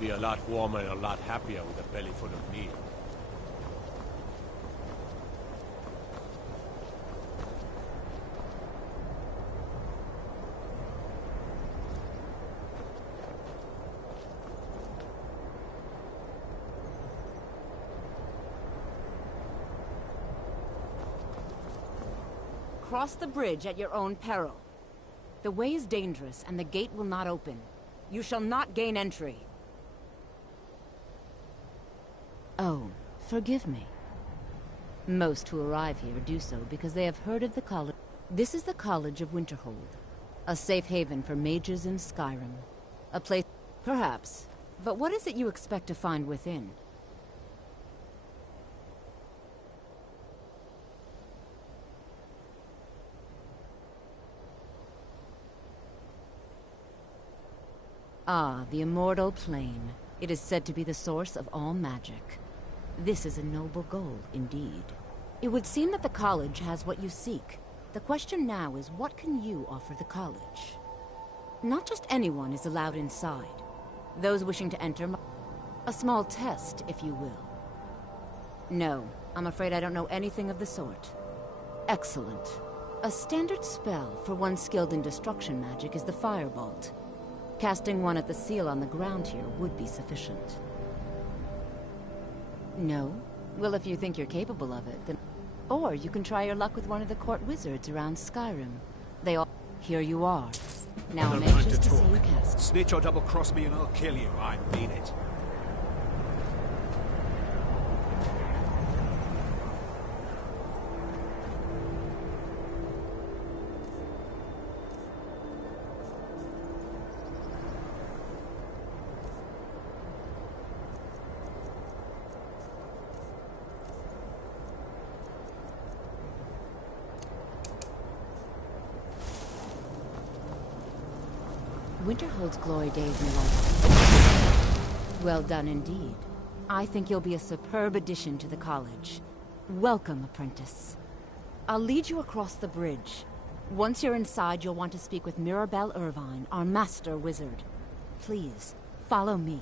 Be a lot warmer and a lot happier with a belly full of meat. Cross the bridge at your own peril. The way is dangerous, and the gate will not open. You shall not gain entry. Oh, forgive me. Most who arrive here do so because they have heard of the college. This is the College of Winterhold, a safe haven for mages in Skyrim. A place... Perhaps. But what is it you expect to find within? Ah, the Immortal Plane. It is said to be the source of all magic. This is a noble goal, indeed. It would seem that the college has what you seek. The question now is, what can you offer the college? Not just anyone is allowed inside. Those wishing to enter... A small test, if you will. No, I'm afraid I don't know anything of the sort. Excellent. A standard spell for one skilled in destruction magic is the Firebolt. Casting one at the seal on the ground here would be sufficient. No? Well, if you think you're capable of it, then... Or you can try your luck with one of the court wizards around Skyrim. They all... Here you are. Now I'm anxious to see you cast. Snitch or double-cross me and I'll kill you. I mean it. Winterhold's glory days may last. Well done indeed. I think you'll be a superb addition to the college. Welcome, apprentice. I'll lead you across the bridge. Once you're inside, you'll want to speak with Mirabelle Irvine, our master wizard. Please, follow me.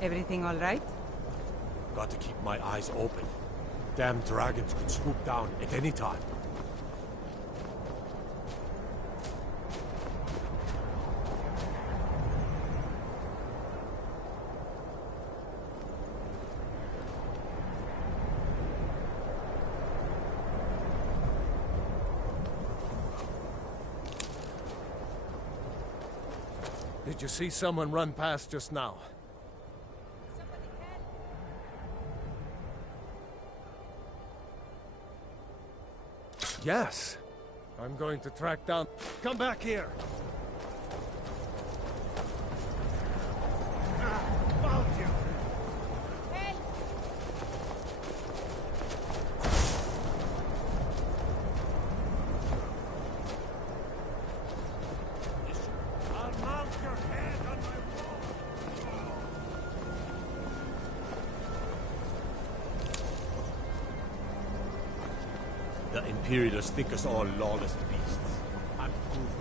Everything all right? Got to keep my eyes open. Damn dragons could swoop down at any time. Did you see someone run past just now? Yes. I'm going to track down... Come back here! Found you! Help! I'll mount your head on my wall! The Imperials think us all lawless beasts. I'm proving it.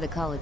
The college...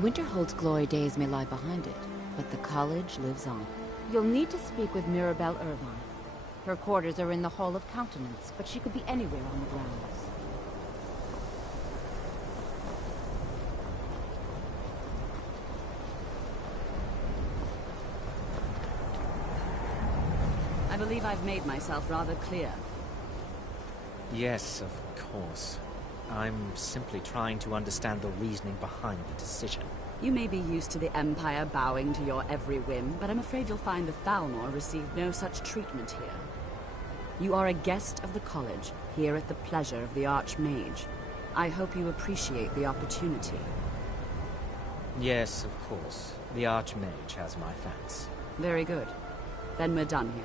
Winterhold's glory days may lie behind it, but the college lives on. You'll need to speak with Mirabelle Irvine. Her quarters are in the Hall of Countenance, but she could be anywhere on the grounds. I believe I've made myself rather clear. Yes, of course. I'm simply trying to understand the reasoning behind the decision. You may be used to the Empire bowing to your every whim, but I'm afraid you'll find the Thalmor received no such treatment here. You are a guest of the college, here at the pleasure of the Archmage. I hope you appreciate the opportunity. Yes, of course. The Archmage has my thanks. Very good. Then we're done here.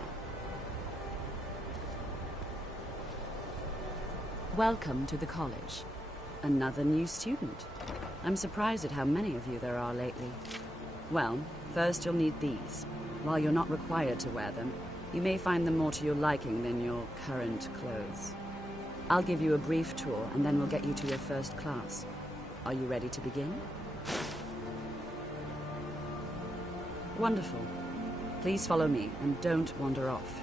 Welcome to the college. Another new student. I'm surprised at how many of you there are lately. Well, first you'll need these. While you're not required to wear them, you may find them more to your liking than your current clothes. I'll give you a brief tour, and then we'll get you to your first class. Are you ready to begin? Wonderful. Please follow me, and don't wander off.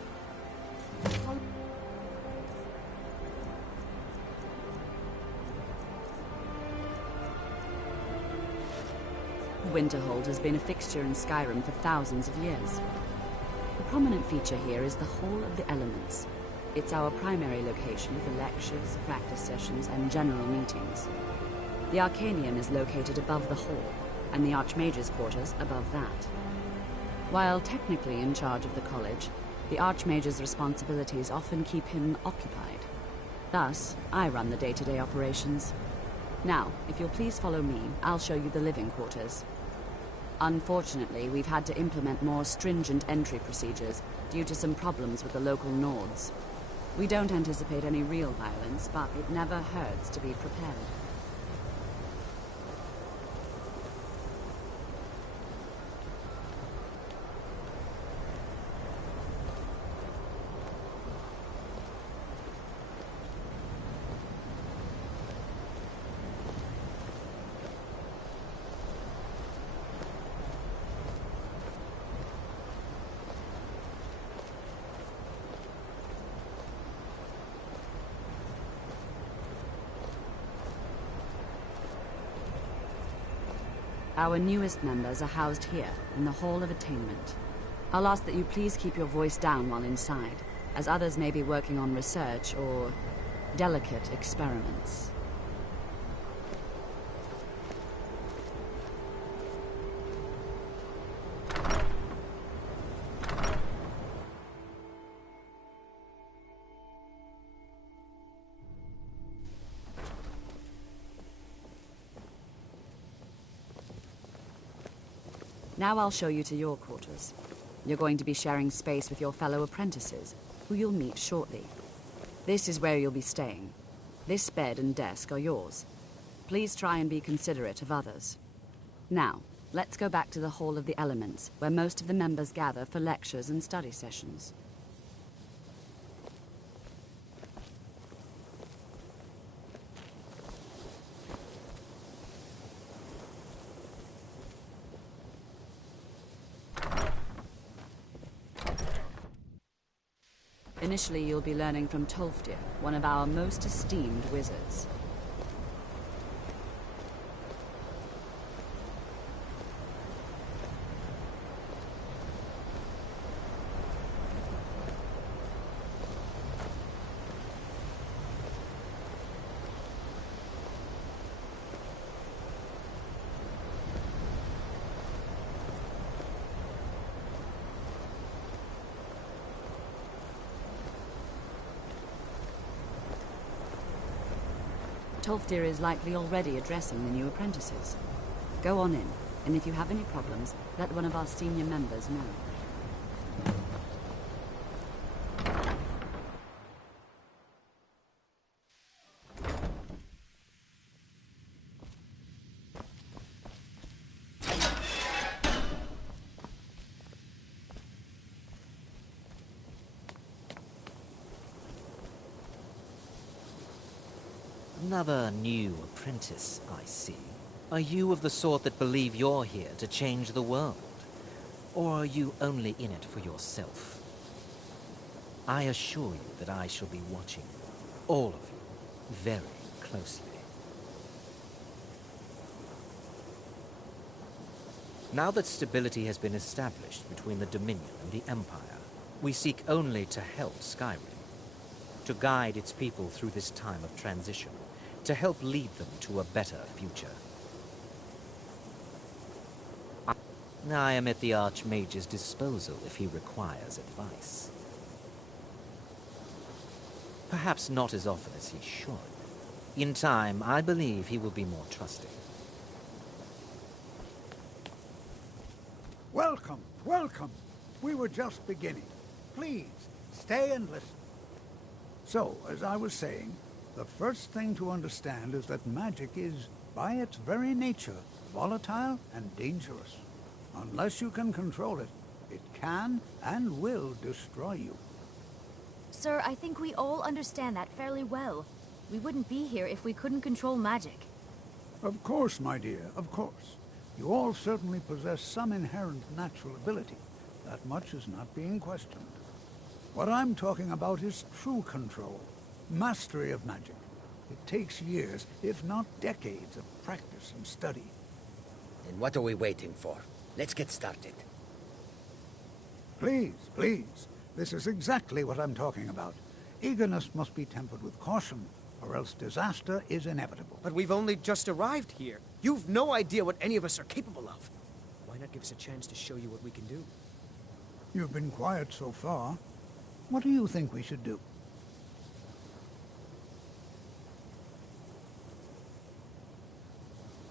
Winterhold has been a fixture in Skyrim for thousands of years. The prominent feature here is the Hall of the Elements. It's our primary location for lectures, practice sessions, and general meetings. The Arcanium is located above the hall, and the Archmage's quarters above that. While technically in charge of the college, the Archmage's responsibilities often keep him occupied. Thus, I run the day-to-day operations. Now, if you'll please follow me, I'll show you the living quarters. Unfortunately, we've had to implement more stringent entry procedures due to some problems with the local Nords. We don't anticipate any real violence, but it never hurts to be prepared. Our newest members are housed here, in the Hall of Attainment. I'll ask that you please keep your voice down while inside, as others may be working on research or delicate experiments. Now I'll show you to your quarters. You're going to be sharing space with your fellow apprentices, who you'll meet shortly. This is where you'll be staying. This bed and desk are yours. Please try and be considerate of others. Now, let's go back to the Hall of the Elements, where most of the members gather for lectures and study sessions. Initially, you'll be learning from Tolfdir, one of our most esteemed wizards. Tolfdir is likely already addressing the new apprentices. Go on in, and if you have any problems, let one of our senior members know. Another new apprentice, I see. Are you of the sort that believe you're here to change the world? Or are you only in it for yourself? I assure you that I shall be watching all of you very closely. Now that stability has been established between the Dominion and the Empire, we seek only to help Skyrim, to guide its people through this time of transition, to help lead them to a better future. I am at the Archmage's disposal if he requires advice. Perhaps not as often as he should. In time, I believe he will be more trusting. Welcome, welcome. We were just beginning. Please, stay and listen. So, as I was saying, the first thing to understand is that magic is, by its very nature, volatile and dangerous. Unless you can control it, it can and will destroy you. Sir, I think we all understand that fairly well. We wouldn't be here if we couldn't control magic. Of course, my dear, of course. You all certainly possess some inherent natural ability. That much is not being questioned. What I'm talking about is true control, mastery of magic. It takes years, if not decades, of practice and study. Then what are we waiting for? Let's get started. Please, please. This is exactly what I'm talking about. Eagerness must be tempered with caution, or else disaster is inevitable. But we've only just arrived here. You've no idea what any of us are capable of. Why not give us a chance to show you what we can do? You've been quiet so far. What do you think we should do?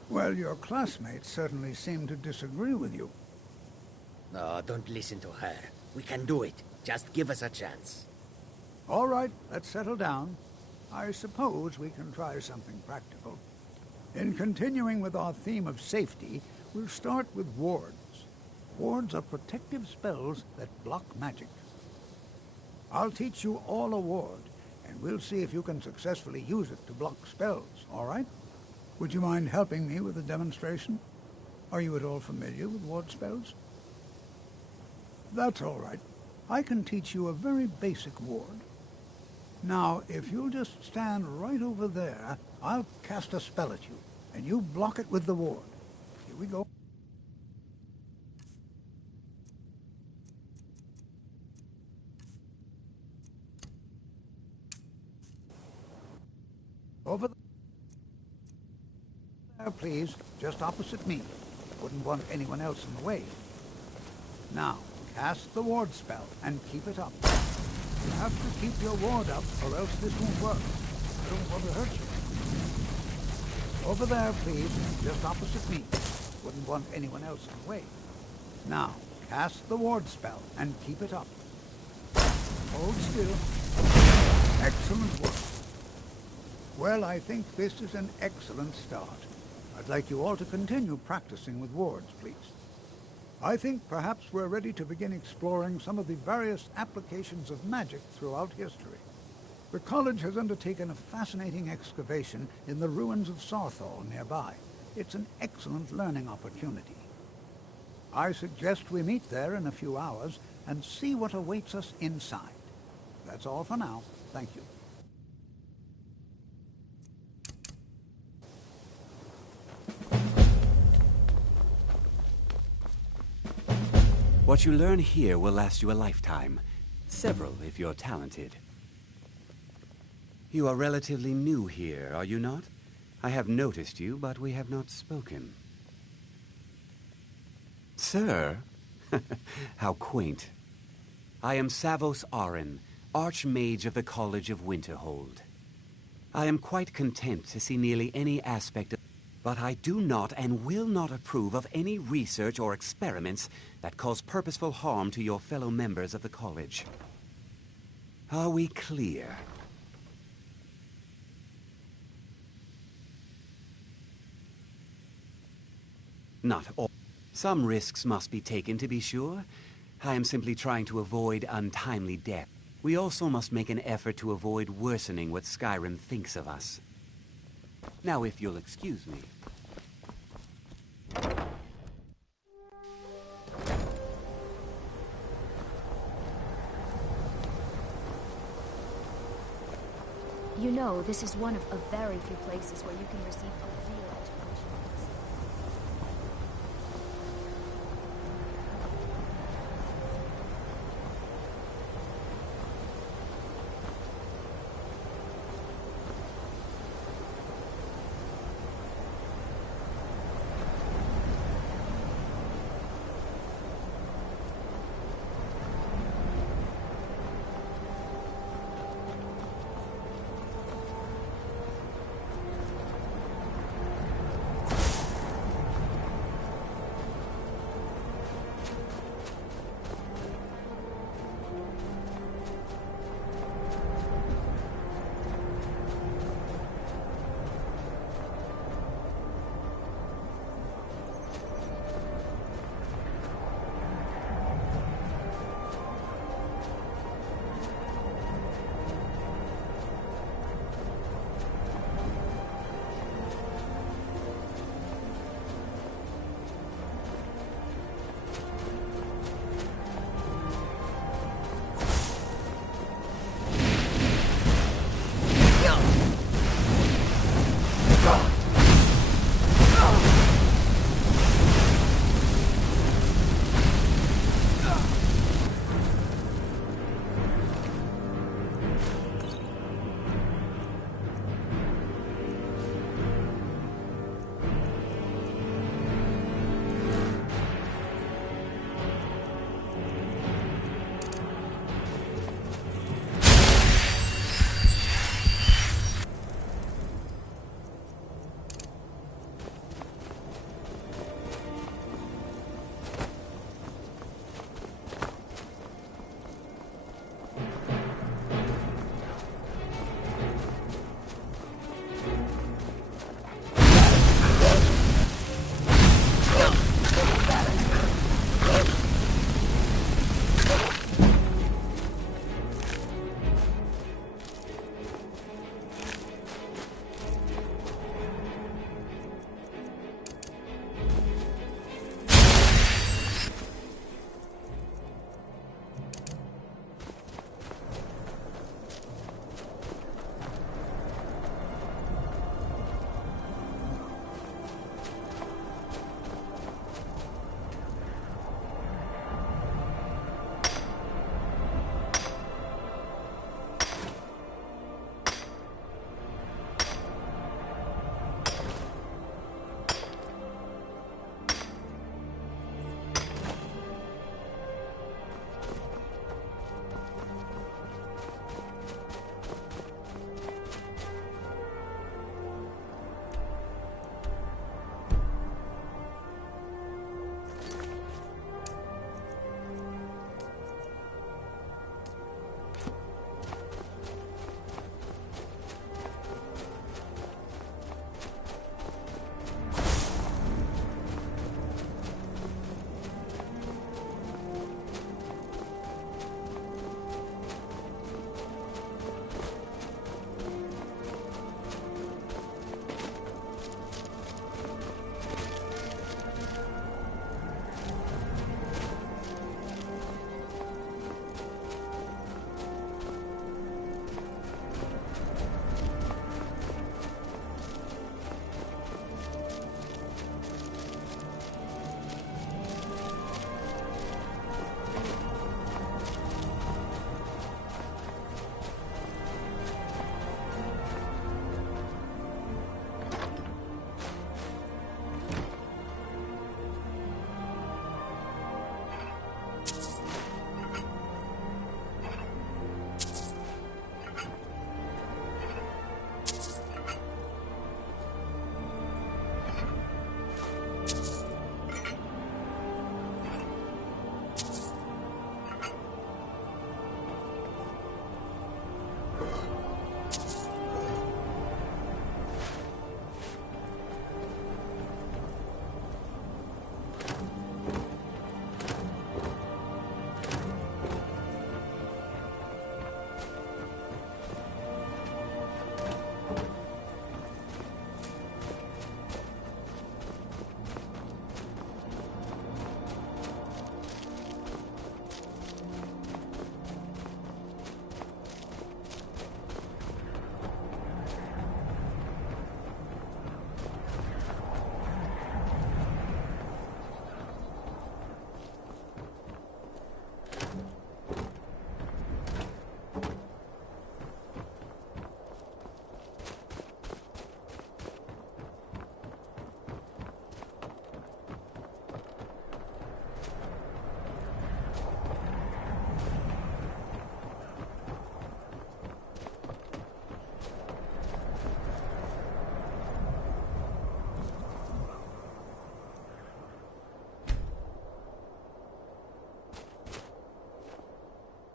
Well, your classmates certainly seem to disagree with you. No, don't listen to her. We can do it. Just give us a chance. All right, let's settle down. I suppose we can try something practical. In continuing with our theme of safety, we'll start with wards. Wards are protective spells that block magic. I'll teach you all a ward, and we'll see if you can successfully use it to block spells, all right? Would you mind helping me with the demonstration? Are you at all familiar with ward spells? That's all right. I can teach you a very basic ward. Now, if you'll just stand right over there, I'll cast a spell at you, and you block it with the ward. Here we go. Over there, please, just opposite me. Wouldn't want anyone else in the way. Now, cast the ward spell and keep it up. You have to keep your ward up, or else this won't work. I don't want to hurt you. Over there, please, just opposite me. Wouldn't want anyone else in the way. Now, cast the ward spell and keep it up. Hold still. Excellent work. Well, I think this is an excellent start. I'd like you all to continue practicing with wards, please. I think perhaps we're ready to begin exploring some of the various applications of magic throughout history. The college has undertaken a fascinating excavation in the ruins of Sarthal nearby. It's an excellent learning opportunity. I suggest we meet there in a few hours and see what awaits us inside. That's all for now. Thank you. What you learn here will last you a lifetime. Several, if you're talented. You are relatively new here, are you not? I have noticed you, but we have not spoken. Sir? How quaint. I am Savos Arin, Archmage of the College of Winterhold. I am quite content to see nearly any aspect of... But I do not and will not approve of any research or experiments that cause purposeful harm to your fellow members of the college. Are we clear? Not all. Some risks must be taken, to be sure. I am simply trying to avoid untimely death. We also must make an effort to avoid worsening what Skyrim thinks of us. Now, if you'll excuse me. You know, this is one of a very few places where you can receive a real education.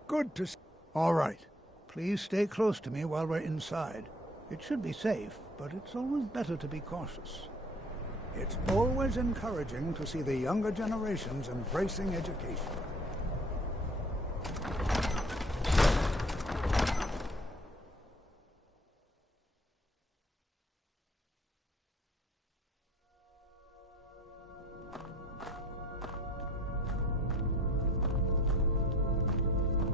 Good to see. All right. Please stay close to me while we're inside. It should be safe, but it's always better to be cautious. It's always encouraging to see the younger generations embracing education.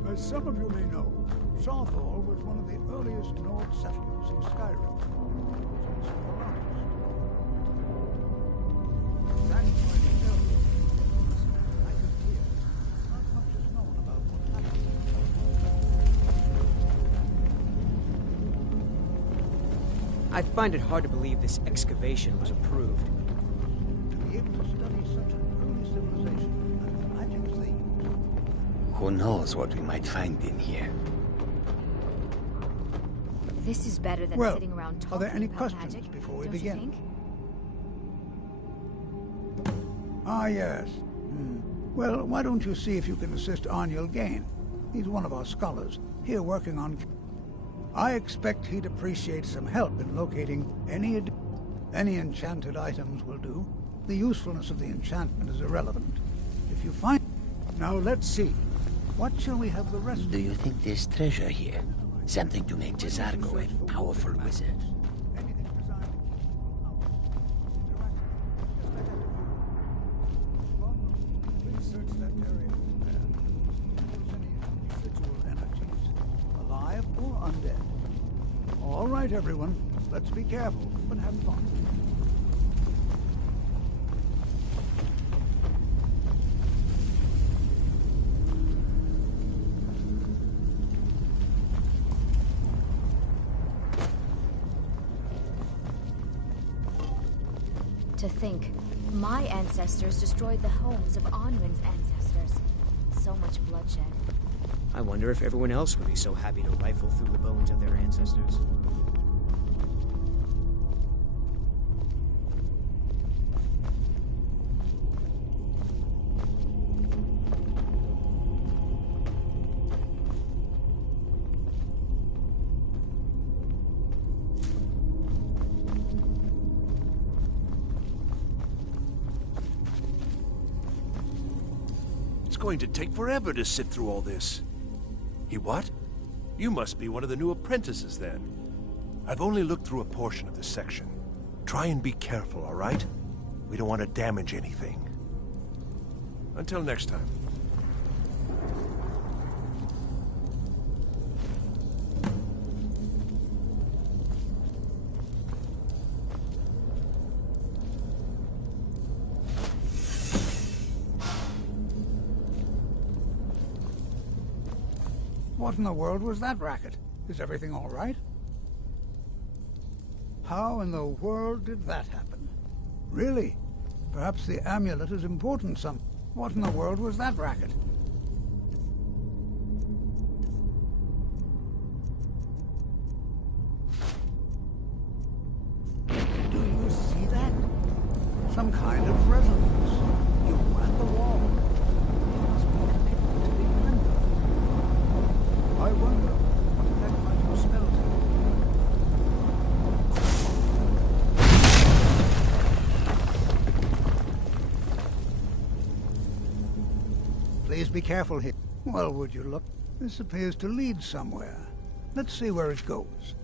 As some of you may know, Southall was one of the earliest Nord settlements in Skyrim. It was also the largest. Thanks by the elders, I could hear not much is known about what happened. I find it hard to believe this excavation was approved. To be able to study such an early civilization and the magic they used. Who knows what we might find in here? This is better than Well, sitting around talking are there any about questions magic, before we don't you begin? think? Ah, yes. Well, why don't you see if you can assist Arniel Gain? He's one of our scholars, here working on... I expect he'd appreciate some help in locating any enchanted items will do. The usefulness of the enchantment is irrelevant. If you find... Now, let's see. What shall we have the rest Do you think there's treasure here? Something to make Jazargo a powerful wizard? Anything designed to keep people out. Interactive. Just ahead of you. Please search that area. If there's any residual energies, alive or undead. All right, everyone. Let's be careful, but have fun. To think, my ancestors destroyed the homes of Onwin's ancestors. So much bloodshed. I wonder if everyone else would be so happy to rifle through the bones of their ancestors. It's going to take forever to sift through all this. He what? You must be one of the new apprentices then. I've only looked through a portion of this section. Try and be careful, all right? We don't want to damage anything. Until next time. What in the world was that racket? Is everything all right? How in the world did that happen? Really? Perhaps the amulet is important some... What in the world was that racket? Do you see that? Some kind of resonance. You at the wall. It must be connected to the window. I wonder what effect might your spell do? Please be careful here. Well, would you look? This appears to lead somewhere. Let's see where it goes.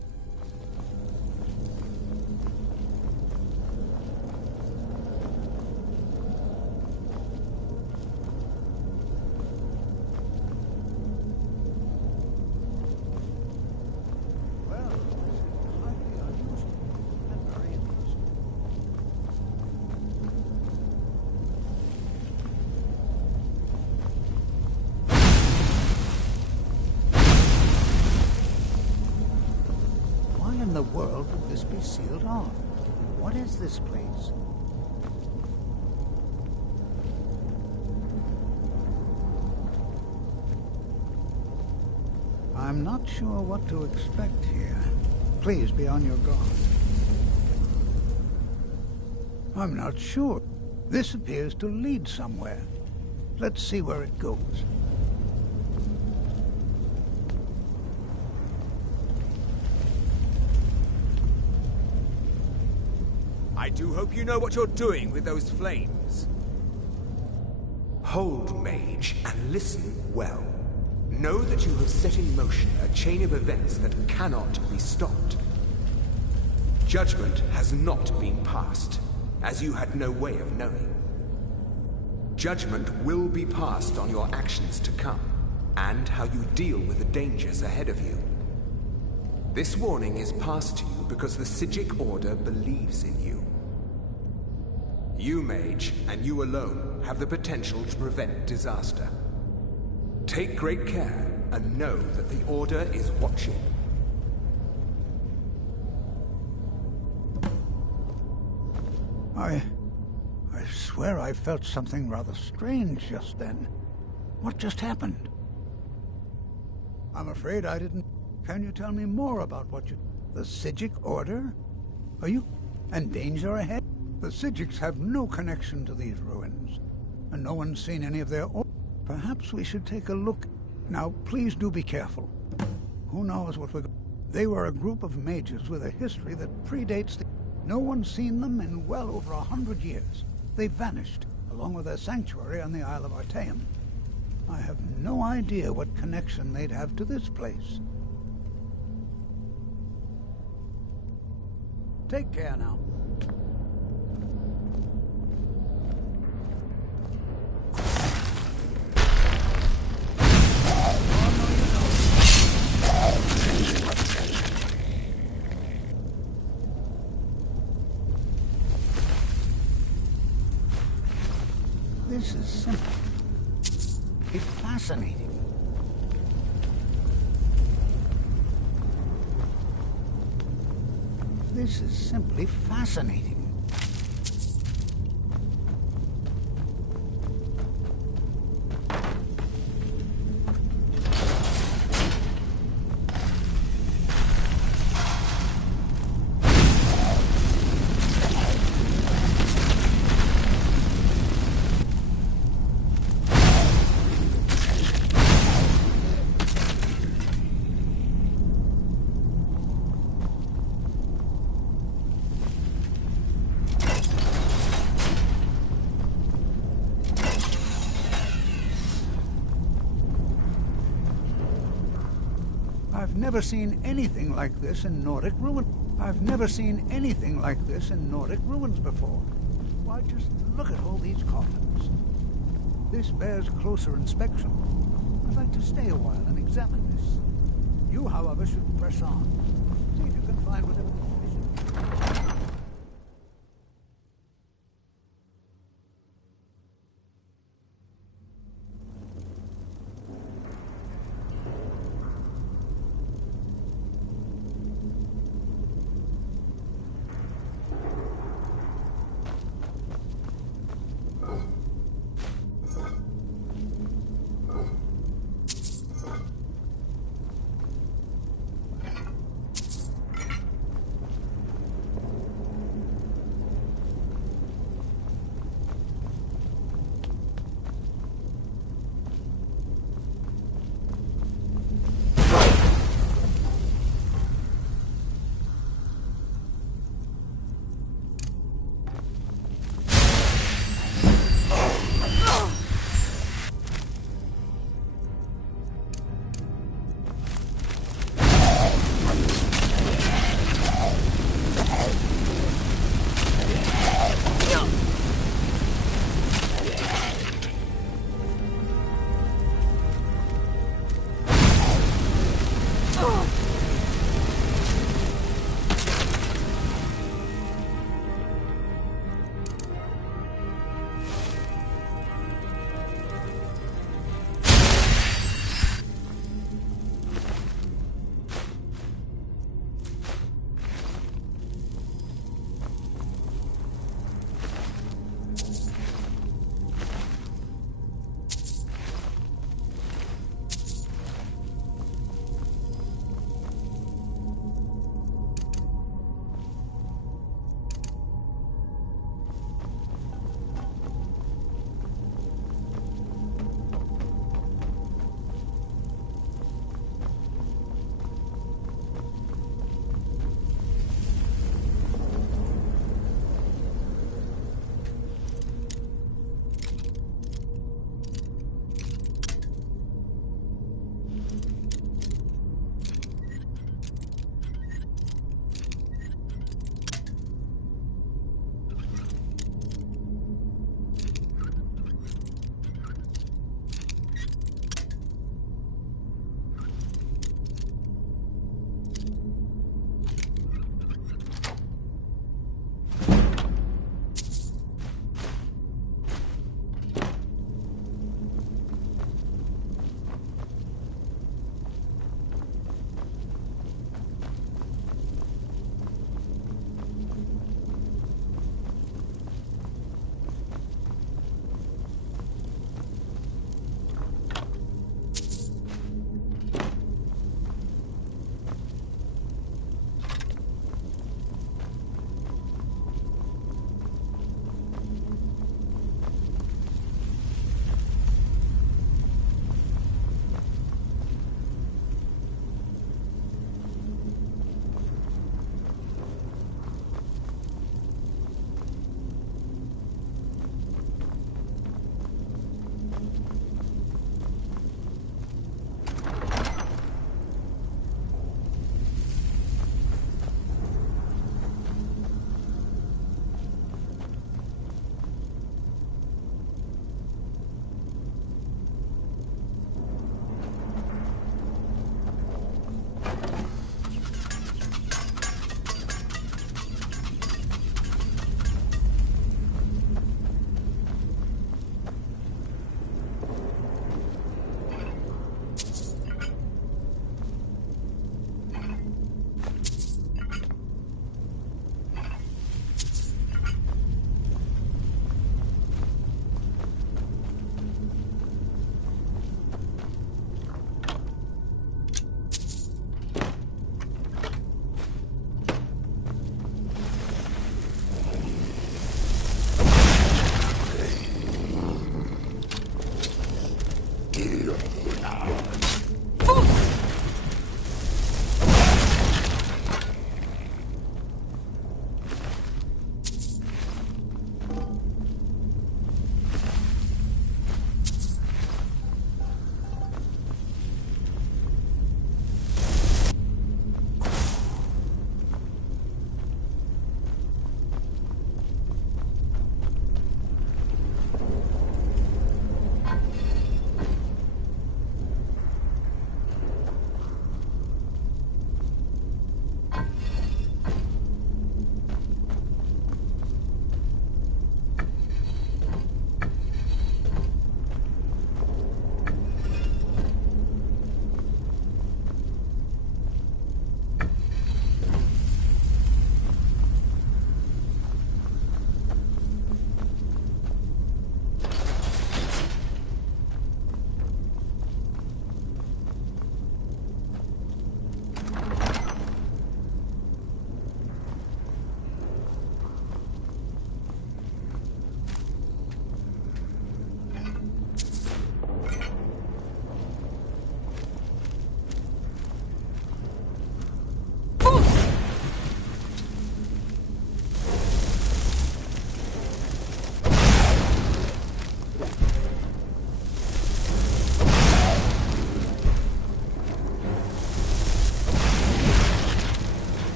In the world would this be sealed off? What is this place? I'm not sure what to expect here. Please be on your guard. I'm not sure. This appears to lead somewhere. Let's see where it goes. I do hope you know what you're doing with those flames. Hold, mage, and listen well. Know that you have set in motion a chain of events that cannot be stopped. Judgment has not been passed, as you had no way of knowing. Judgment will be passed on your actions to come, and how you deal with the dangers ahead of you. This warning is passed to you because the Psijic Order believes in you. You, mage, and you alone, have the potential to prevent disaster. Take great care, and know that the Order is watching. I swear I felt something rather strange just then. What just happened? I'm afraid I didn't... Can you tell me more about what you... The Psijic Order? Are you... And danger ahead? The Psijics have no connection to these ruins, and no one's seen any of their... Perhaps we should take a look... Now, please do be careful. Who knows what we're... They were a group of mages with a history that predates the... No one's seen them in well over 100 years. They vanished, along with their sanctuary on the Isle of Artaeum. I have no idea what connection they'd have to this place. Take care now. This is simply fascinating. This is simply fascinating. I've never seen anything like this in Nordic ruins. I've never seen anything like this in Nordic ruins before. Why, just look at all these coffins. This bears closer inspection. I'd like to stay a while and examine this. You, however, should press on. See if you can find whatever information.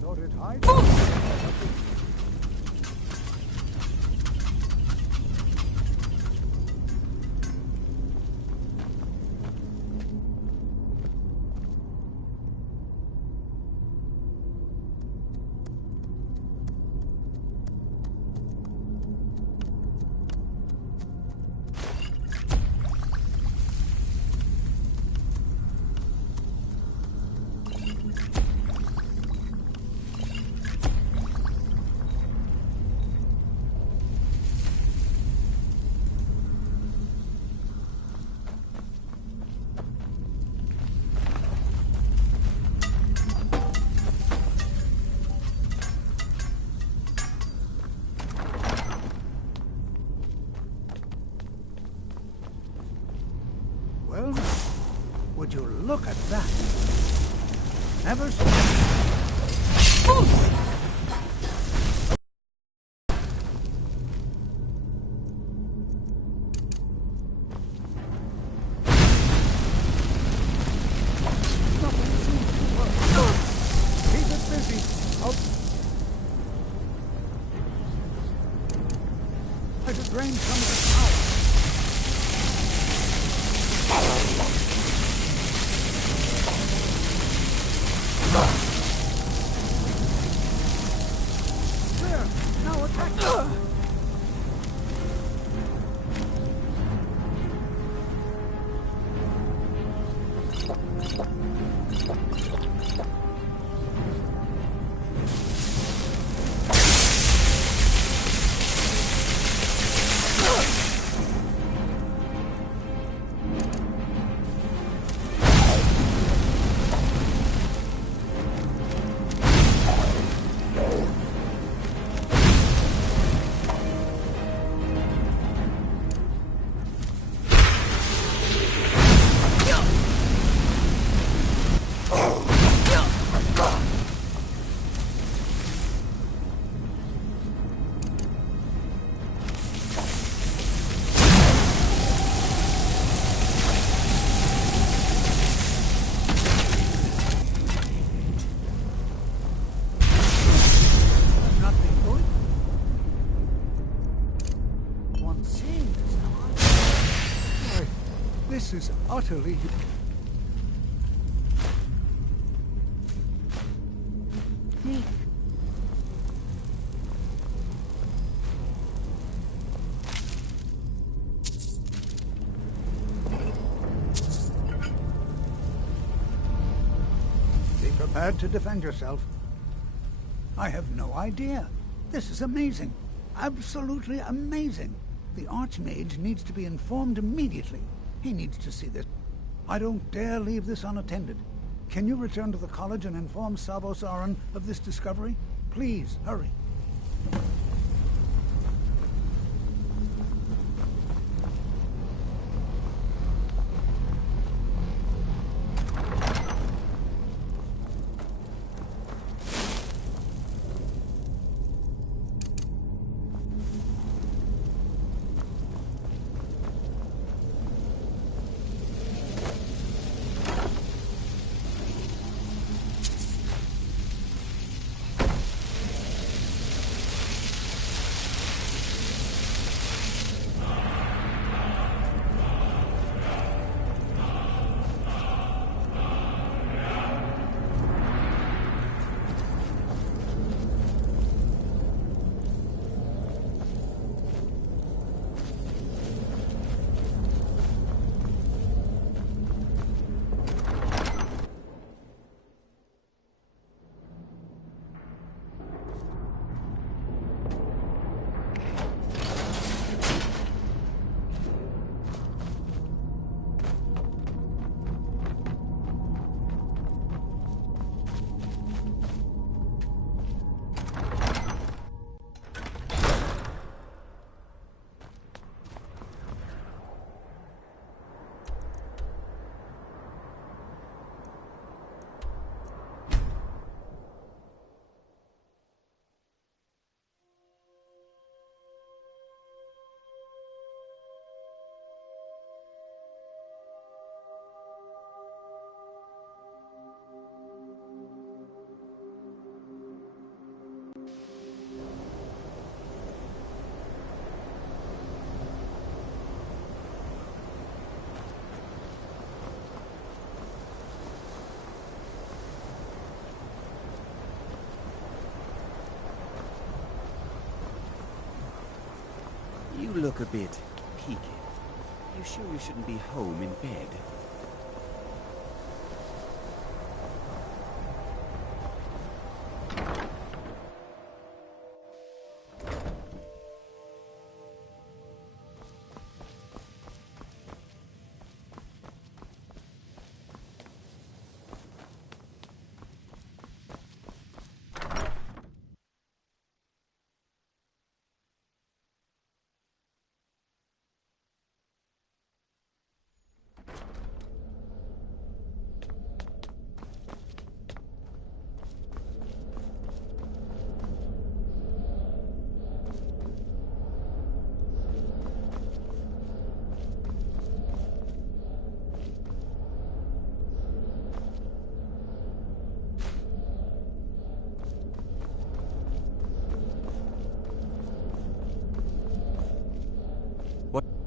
thought it high. Well, would you look at that? Never Keep it busy. I should drain some of the power. There! Now attack! This is utterly... Nick. Be prepared to defend yourself. I have no idea. This is amazing. Absolutely amazing. The Archmage needs to be informed immediately. He needs to see this. I don't dare leave this unattended. Can you return to the college and inform Savos Aran of this discovery? Please, hurry. look a bit peaked. You sure you shouldn't be home in bed?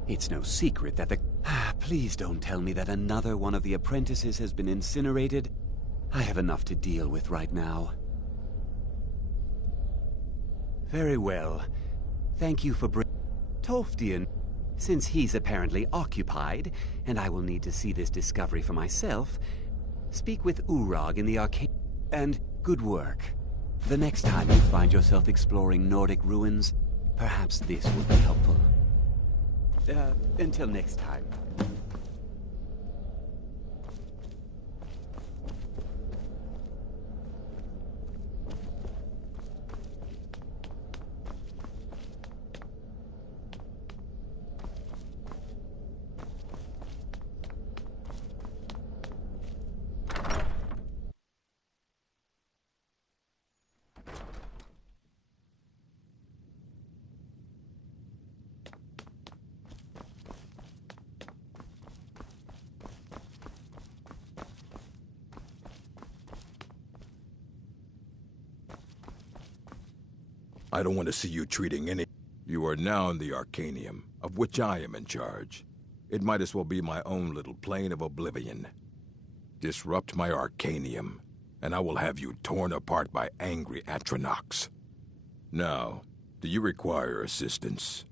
It's no secret that the... Please don't tell me that another one of the apprentices has been incinerated. I have enough to deal with right now. Very well. Thank you for Tolfdian, since he's apparently occupied, and I will need to see this discovery for myself, speak with Urag in the arcade... And good work. The next time you find yourself exploring Nordic ruins, perhaps this will be helpful. Until next time. I don't want to see you treating any... You are now in the Arcanium, of which I am in charge. It might as well be my own little plane of oblivion. Disrupt my Arcanium, and I will have you torn apart by angry Atronachs. Now, do you require assistance?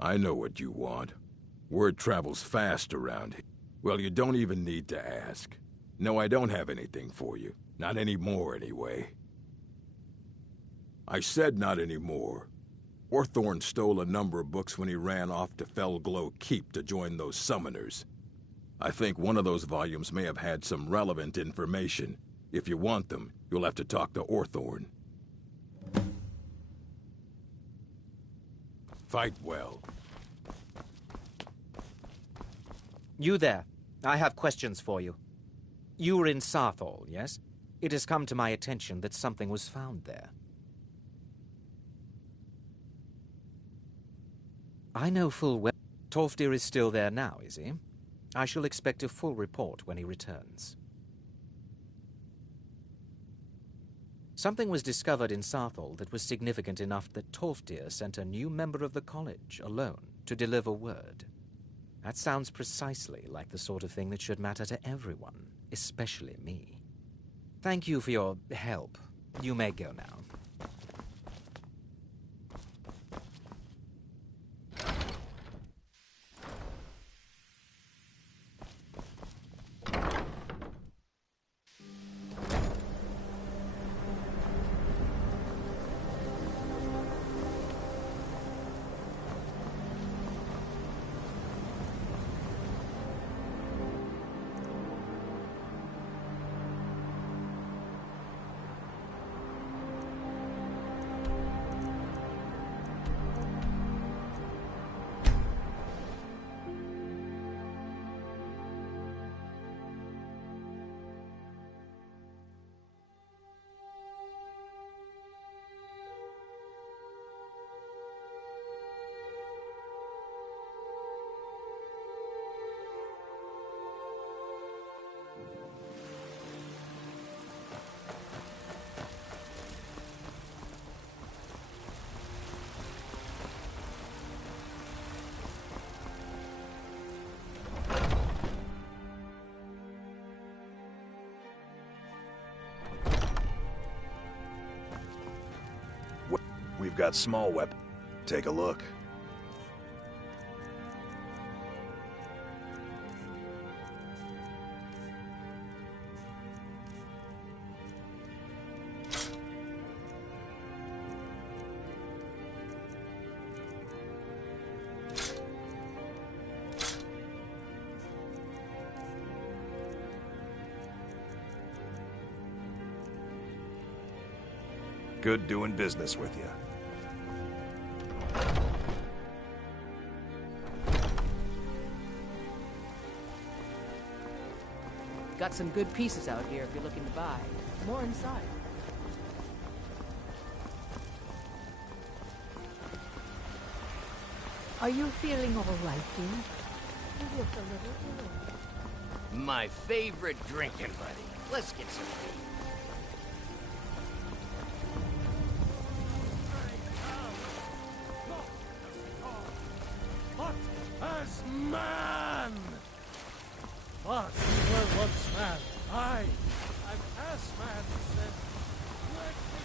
I know what you want. Word travels fast around here. Well, you don't even need to ask. No, I don't have anything for you. Not anymore, anyway. I said not anymore. Orthorn stole a number of books when he ran off to Felglow Keep to join those summoners. I think one of those volumes may have had some relevant information. If you want them, you'll have to talk to Orthorn. Fight well. You there. I have questions for you. You were in Sarthal, yes? It has come to my attention that something was found there. I know full well... Tolfdir is still there now, is he? I shall expect a full report when he returns. Something was discovered in Sarthal that was significant enough that Tolfdir sent a new member of the college, alone, to deliver word. That sounds precisely like the sort of thing that should matter to everyone, especially me. Thank you for your help. You may go now. you've got small weapons. Take a look. Good doing business with you. Got some good pieces out here if you're looking to buy. More inside. Are you feeling all right, dear? You look a little ill. My favorite drinking buddy. Let's get some tea. As man! But we were once man. I, as man, said, let me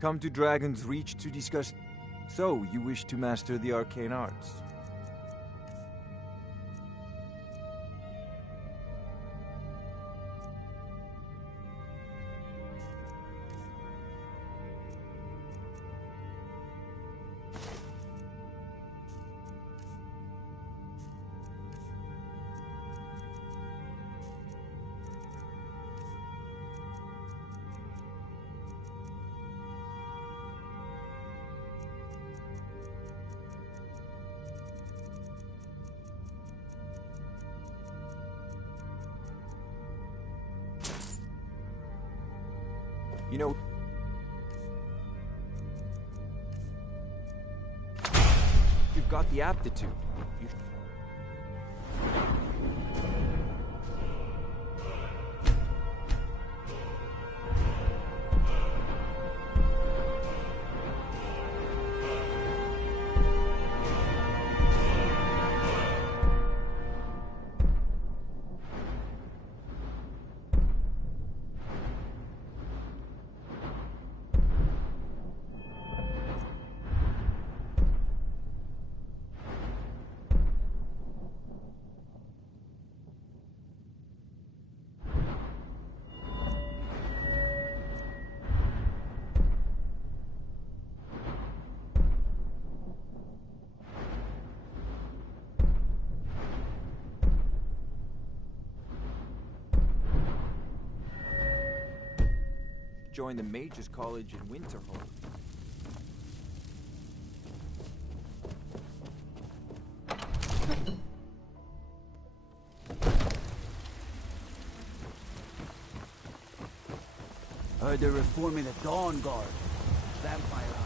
Come to Dragon's Reach to discuss... So, you wish to master the arcane arts? You know... You've got the aptitude. You... Join the Mages College in Winterhold. Heard they're reforming the Dawn Guard. Vampire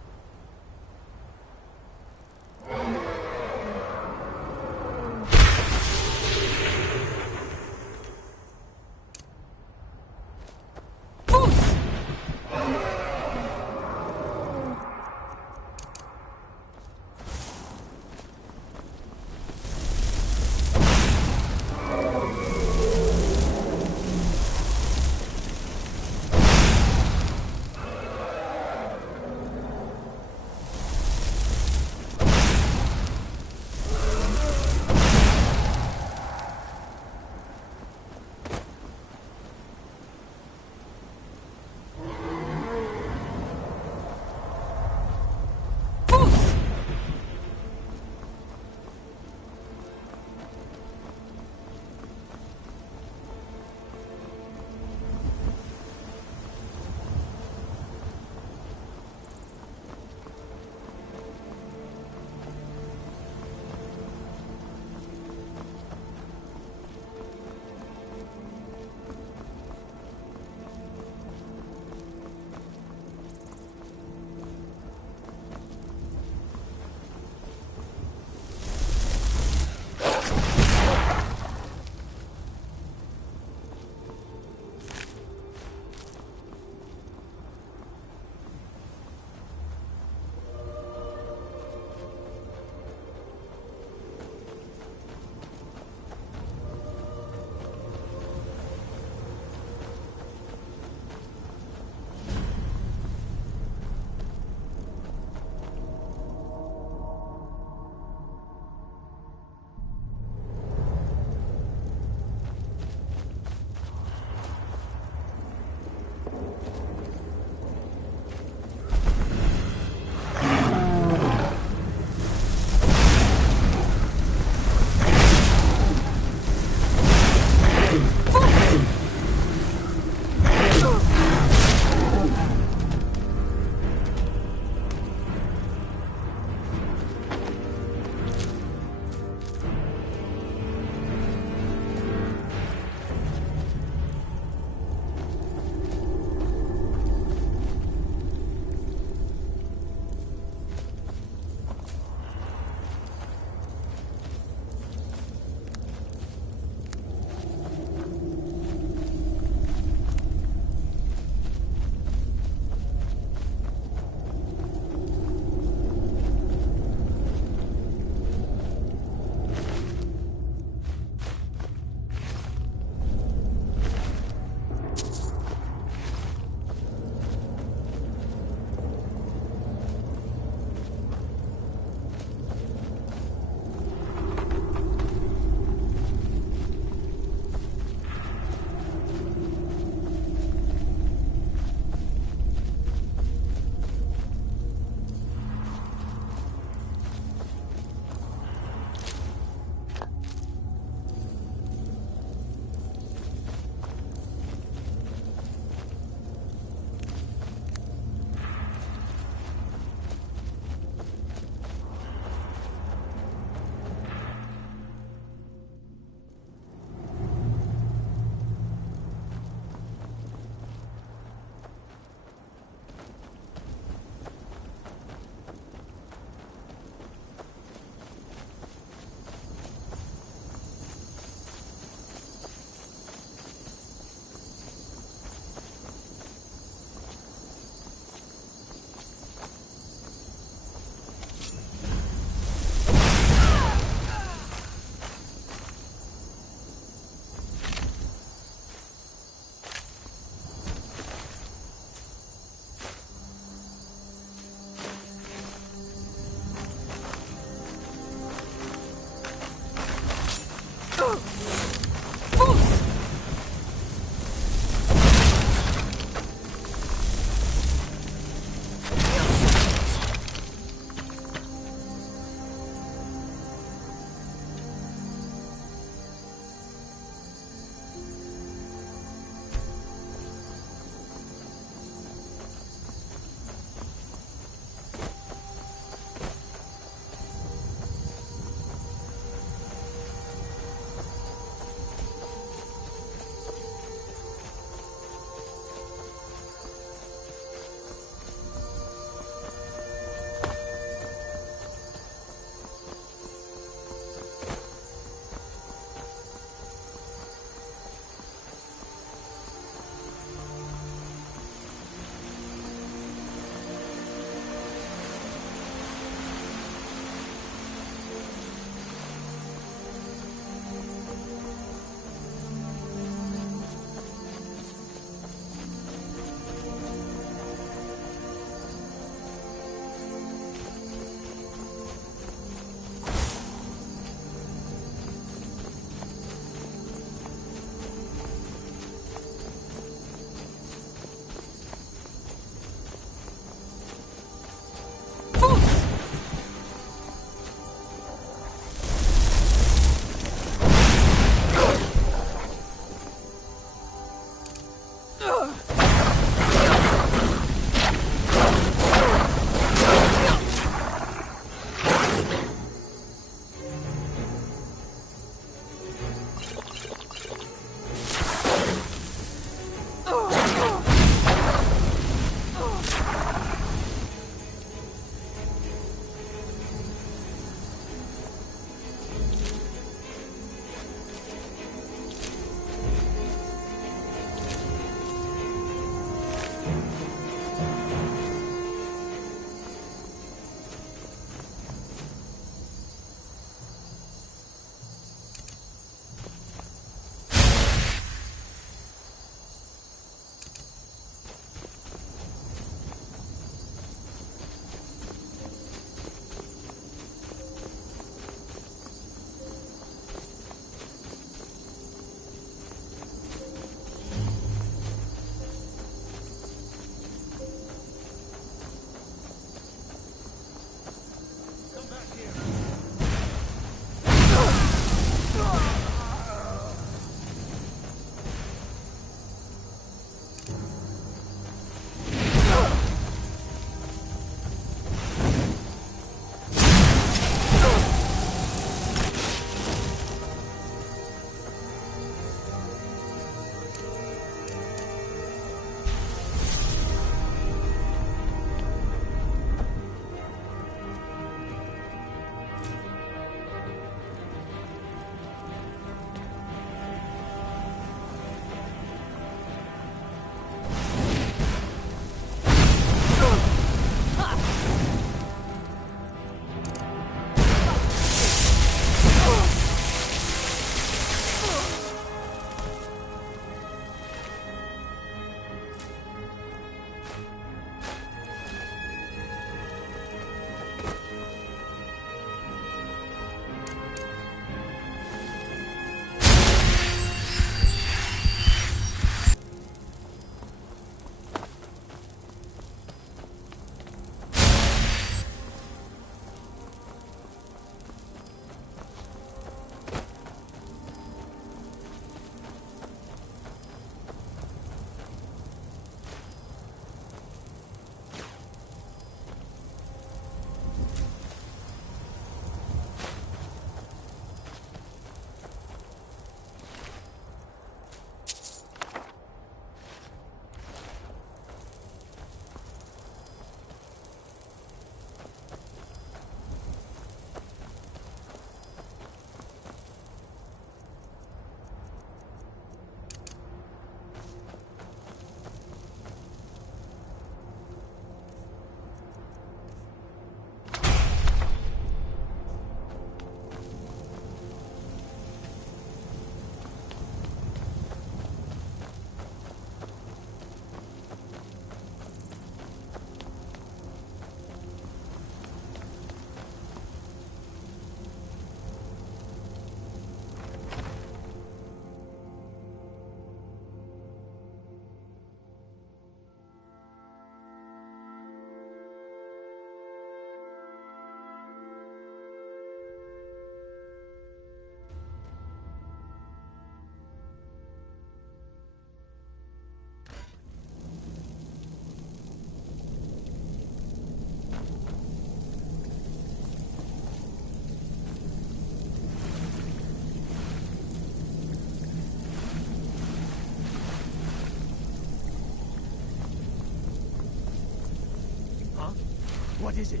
What is it?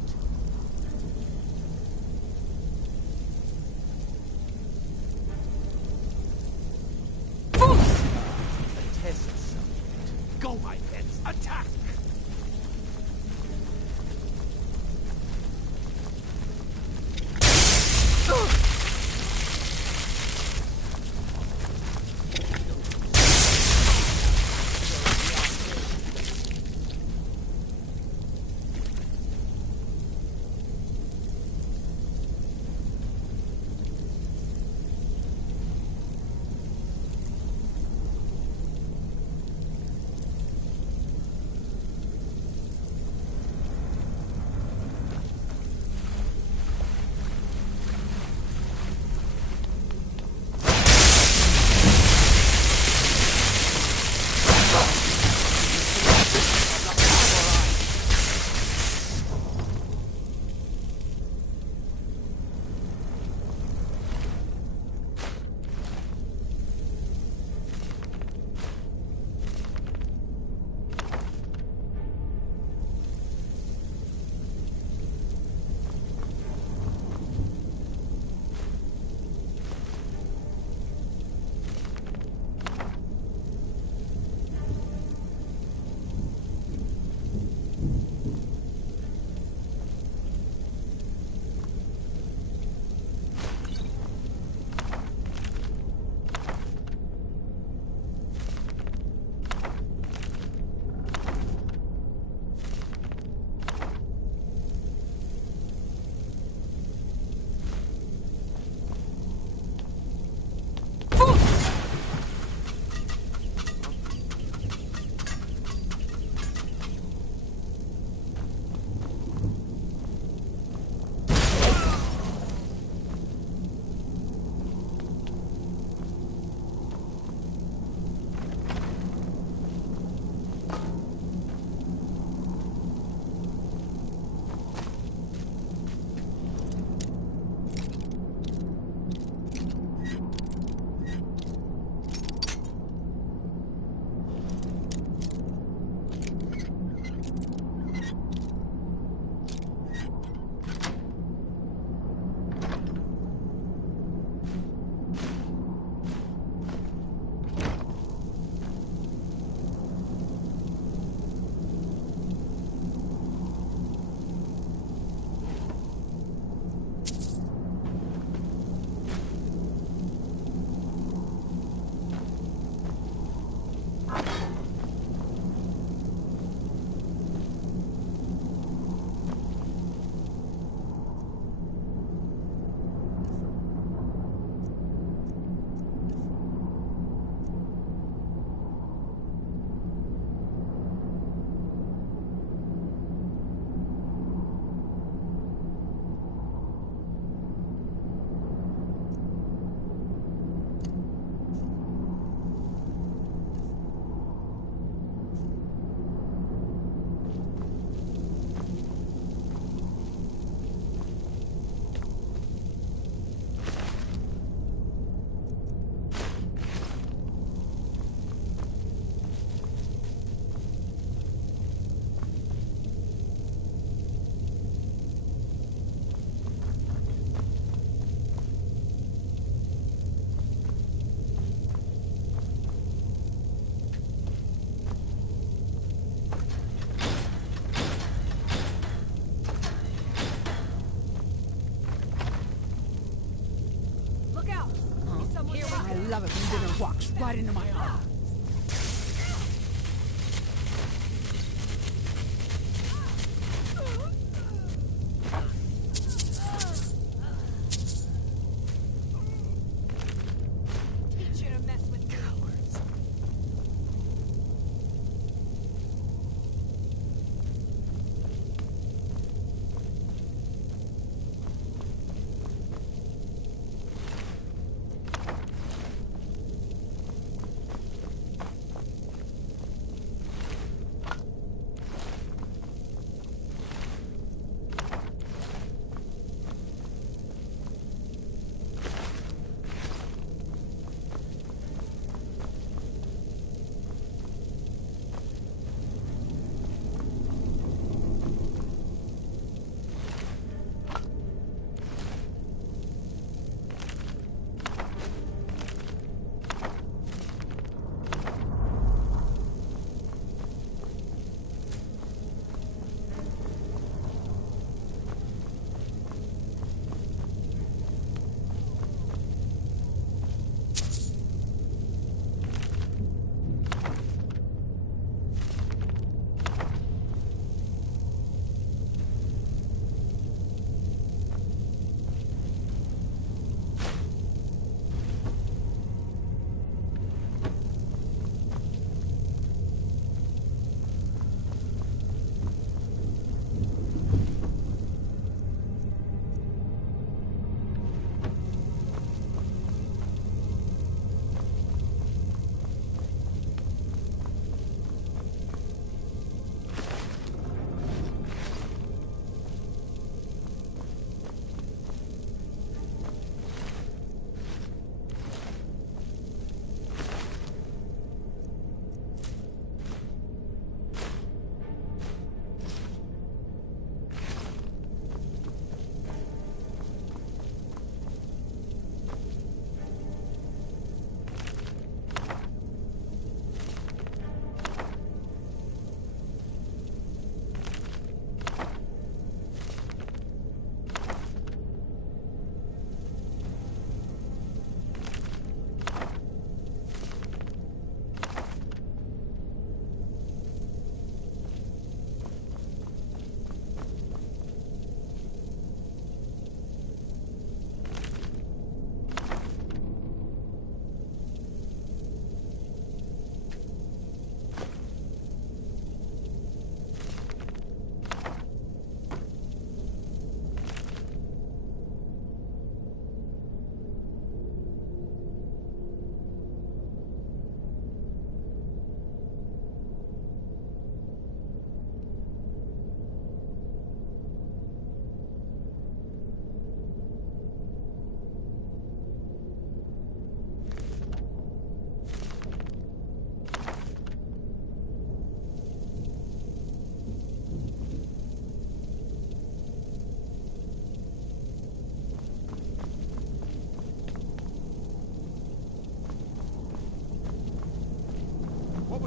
The test subject. Go, my pets, attack! I love it when dinner walks right into my arms.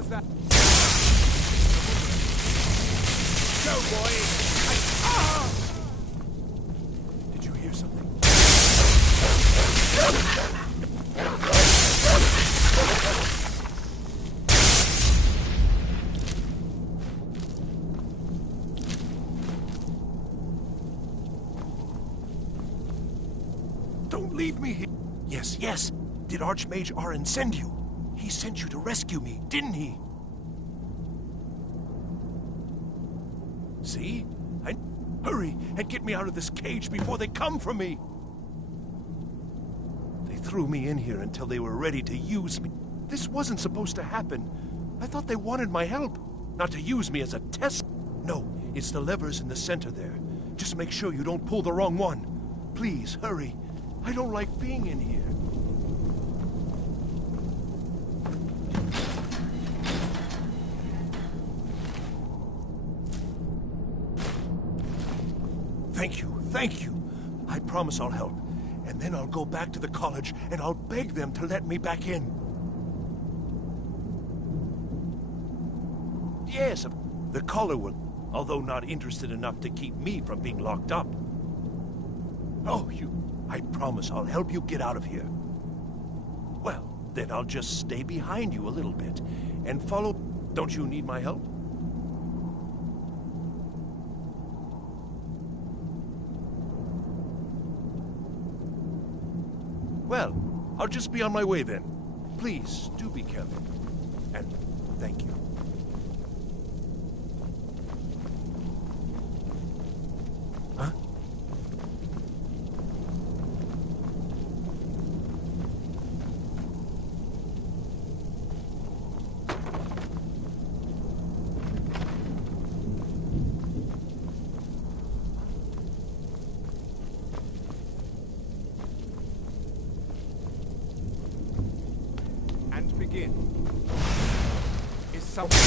was that? Go, boy! Did you hear something? Don't leave me here. Yes, yes. Did Archmage Arin send you? He sent you to rescue me, didn't he? See? Hurry and get me out of this cage before they come for me! They threw me in here until they were ready to use me. This wasn't supposed to happen. I thought they wanted my help, not to use me as a test. No, it's the levers in the center there. Just make sure you don't pull the wrong one. Please, hurry. I don't like being in here. Thank you. I promise I'll help. And then I'll go back to the college and I'll beg them to let me back in. Yes, the caller will, although not interested enough to keep me from being locked up. Oh, I promise I'll help you get out of here. Well, then I'll just stay behind you a little bit and follow. Don't you need my help? Well, I'll just be on my way then. Please, do be careful. And thank you. Huh? Is something...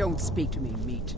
Don't speak to me, meat.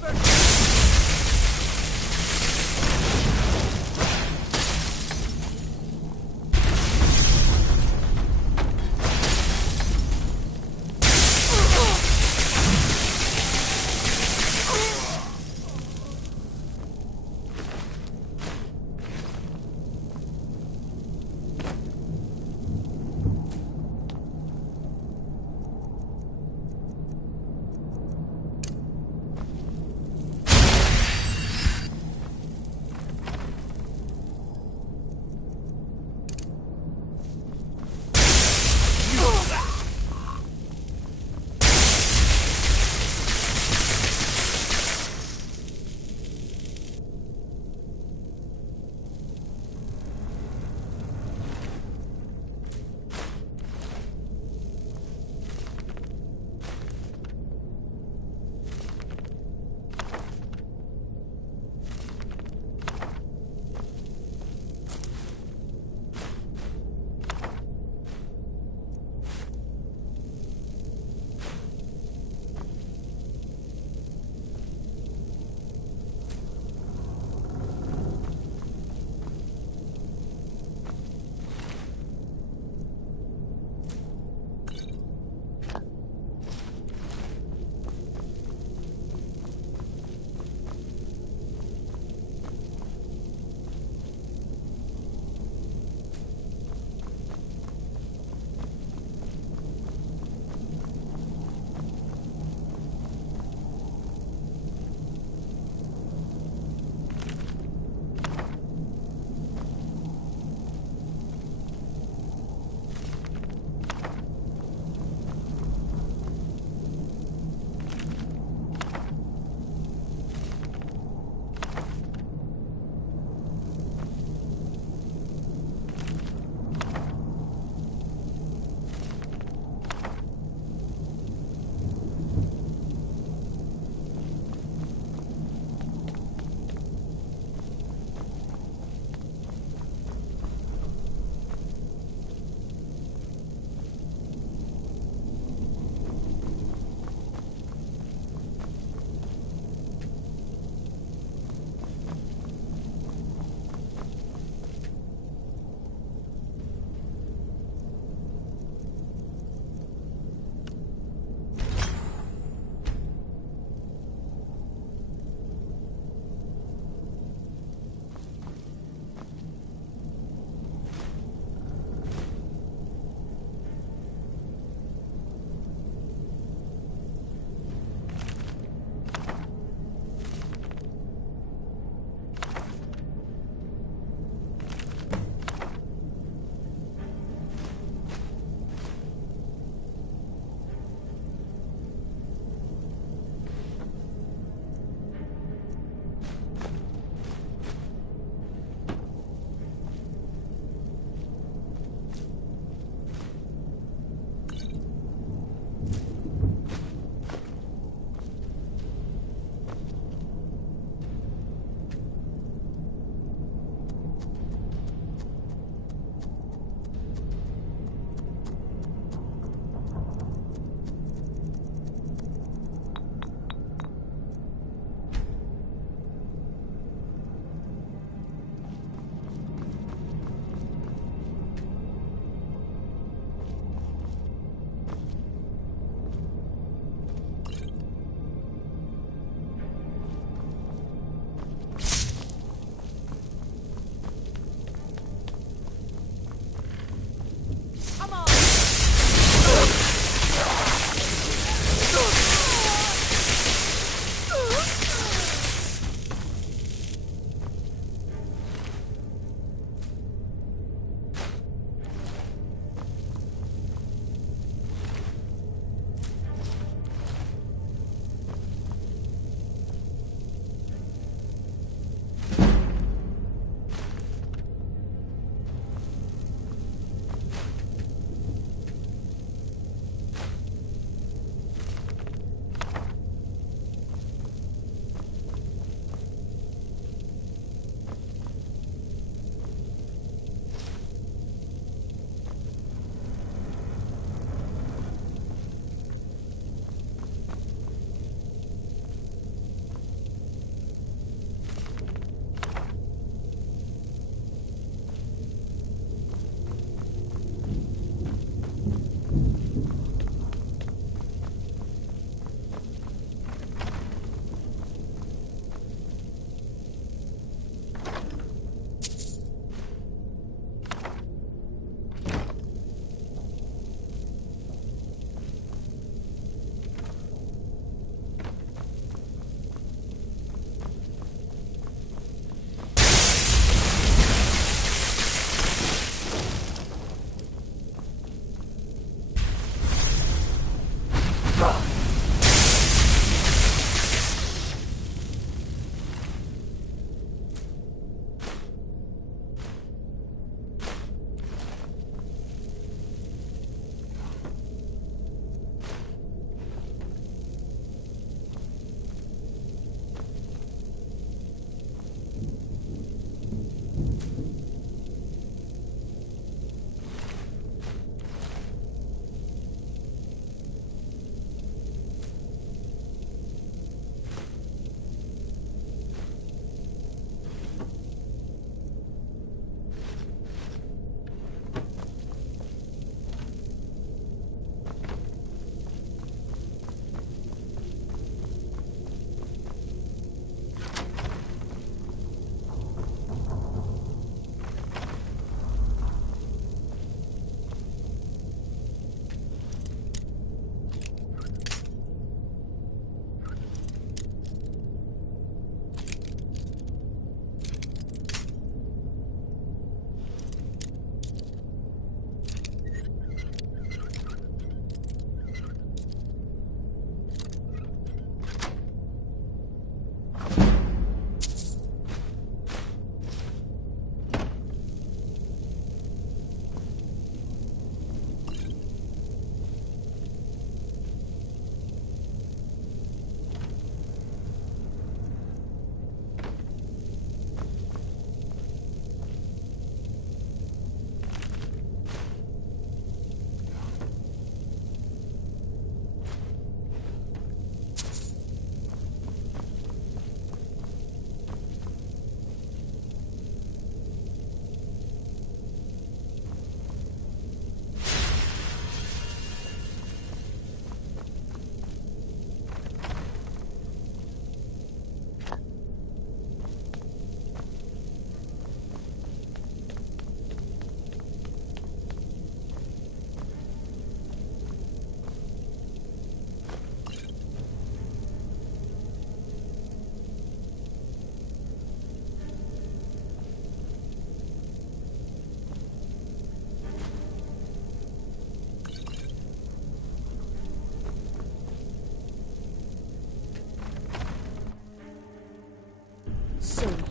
together!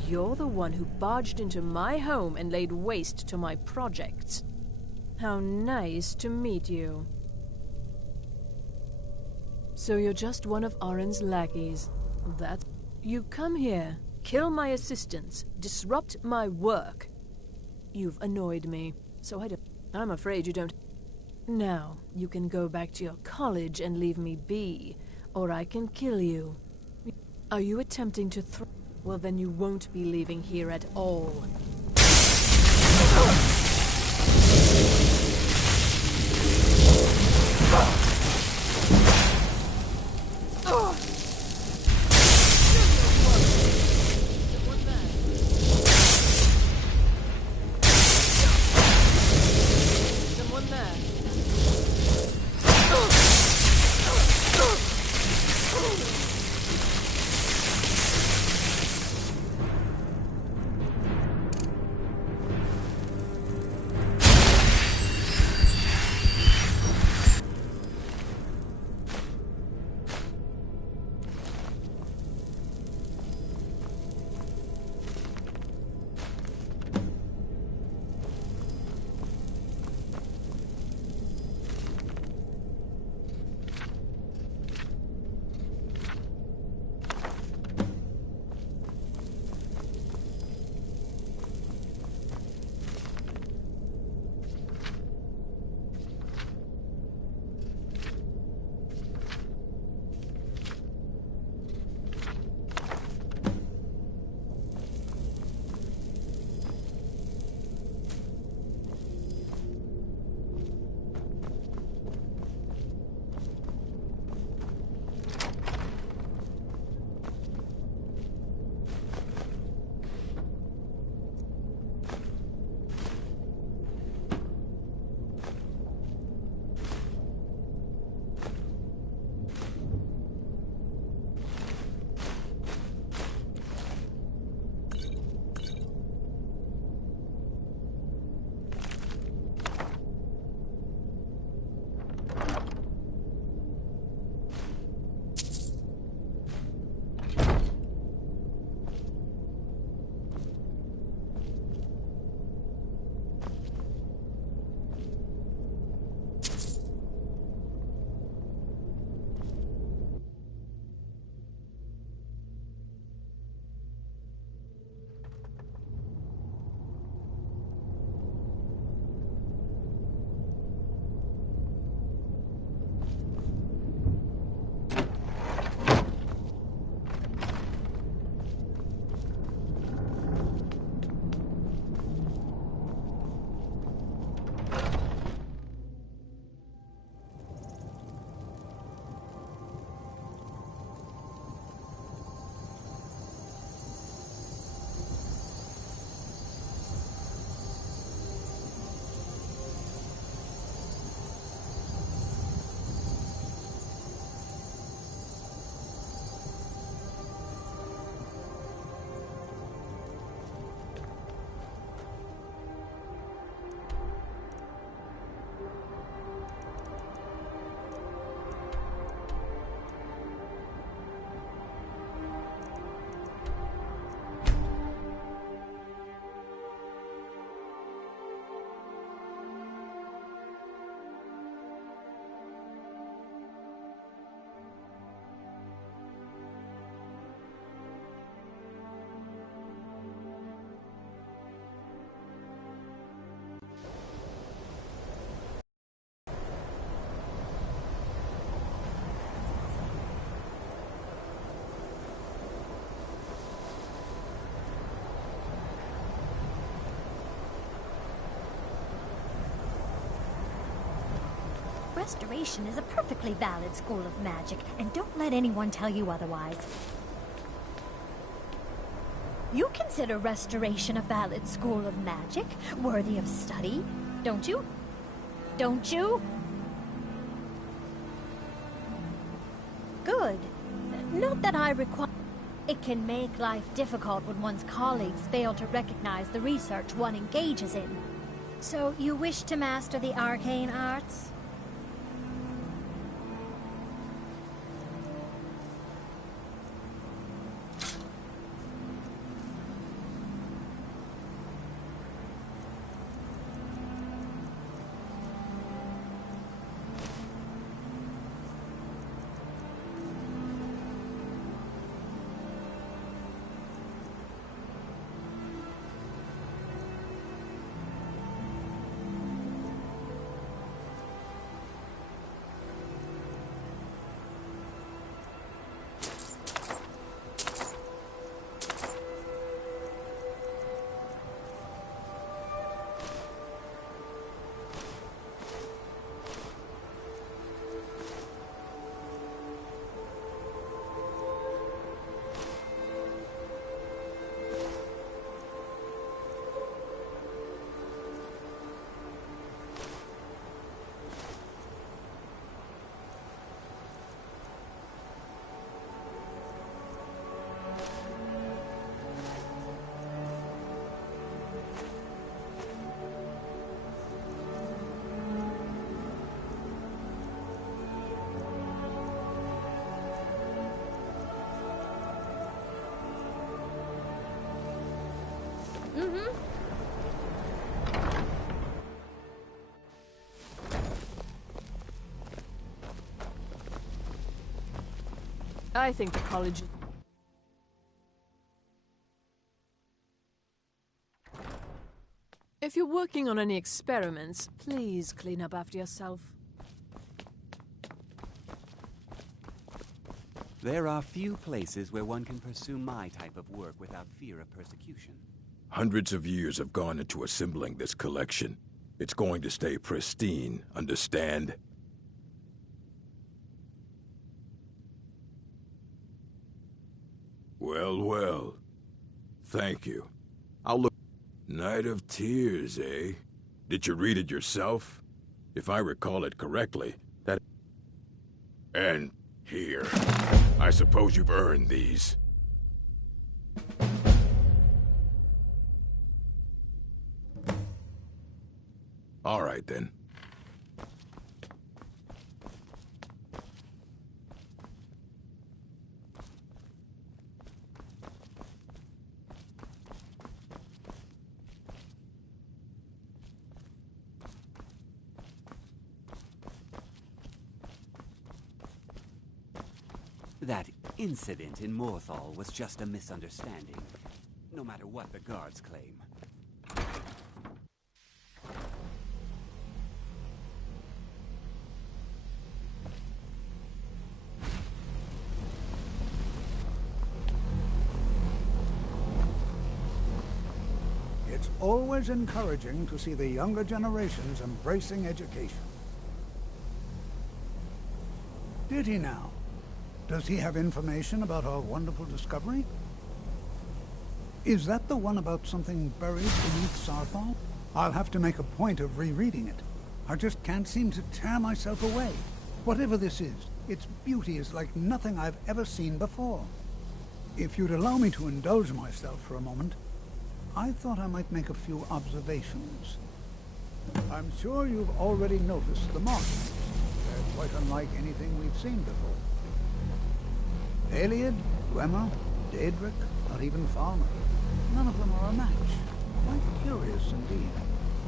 you're the one who barged into my home and laid waste to my projects. How nice to meet you. So you're just one of Arin's lackeys. That you come here, kill my assistants, disrupt my work. You've annoyed me, so I'm afraid you don't. Now, you can go back to your college and leave me be, or I can kill you. Are you attempting to well, then you won't be leaving here at all. Restoration is a perfectly valid school of magic, and don't let anyone tell you otherwise. You consider Restoration a valid school of magic, worthy of study, don't you? Don't you? Good. Not that I require... It can make life difficult when one's colleagues fail to recognize the research one engages in. So, you wish to master the arcane arts? Mm-hmm. I think the college... If you're working on any experiments, please clean up after yourself. There are few places where one can pursue my type of work without fear of persecution. Hundreds of years have gone into assembling this collection. It's going to stay pristine, understand? Well, well. Thank you. I'll look... Night of Tears, eh? Did you read it yourself? If I recall it correctly, that... And here. I suppose you've earned these. All right, then. That incident in Morthal was just a misunderstanding, no matter what the guards claim. It's always encouraging to see the younger generations embracing education. Did he now? Does he have information about our wonderful discovery? Is that the one about something buried beneath Sarthal? I'll have to make a point of rereading it. I just can't seem to tear myself away. Whatever this is, its beauty is like nothing I've ever seen before. If you'd allow me to indulge myself for a moment, I thought I might make a few observations. I'm sure you've already noticed the markings. They're quite unlike anything we've seen before. Aliad, Dwemer, Daedric, not even Farmer. None of them are a match. Quite curious indeed.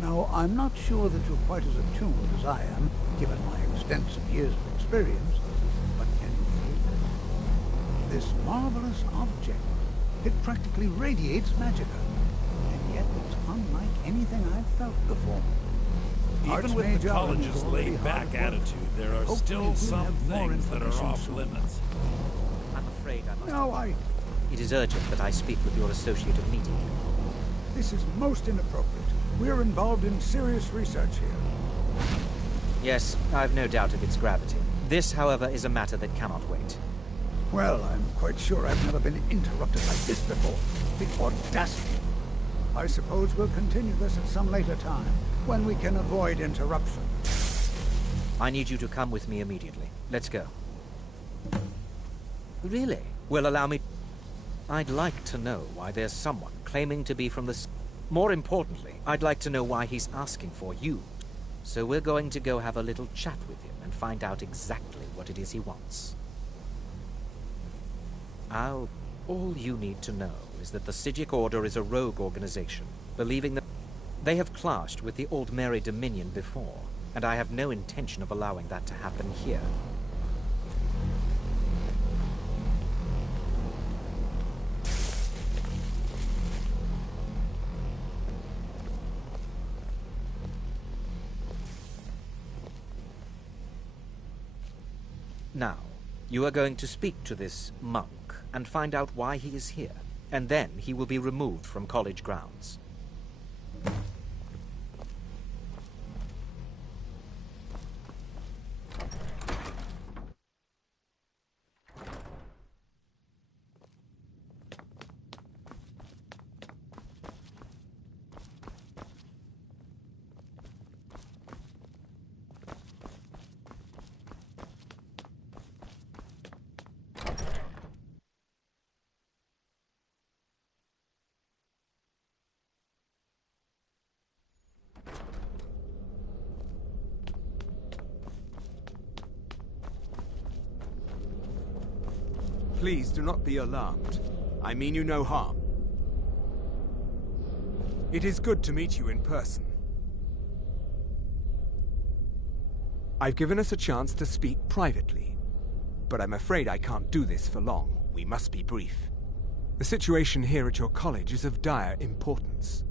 Now, I'm not sure that you're quite as attuned as I am, given my extensive years of experience, but can you feel it? This marvelous object, it practically radiates magicka, and yet it's unlike anything I've felt before. Even with the college's laid-back attitude, there are still some things that are off limits. I'm afraid I must... No, It is urgent that I speak with your associate immediately. This is most inappropriate. We're involved in serious research here. Yes, I've no doubt of its gravity. This, however, is a matter that cannot wait. Well, I'm quite sure I've never been interrupted like this before. The audacity. I suppose we'll continue this at some later time, when we can avoid interruption. I need you to come with me immediately. Let's go. Really? Well, allow me... I'd like to know why there's someone claiming to be from the... More importantly, I'd like to know why he's asking for you. So we're going to go have a little chat with him and find out exactly what it is he wants. All you need to know is that the Psijic Order is a rogue organization, believing that they have clashed with the Aldmeri Dominion before, and I have no intention of allowing that to happen here. Now, you are going to speak to this monk and find out why he is here, and then he will be removed from college grounds. Please do not be alarmed. I mean you no harm. It is good to meet you in person. I've given us a chance to speak privately, but I'm afraid I can't do this for long. We must be brief. The situation here at your college is of dire importance,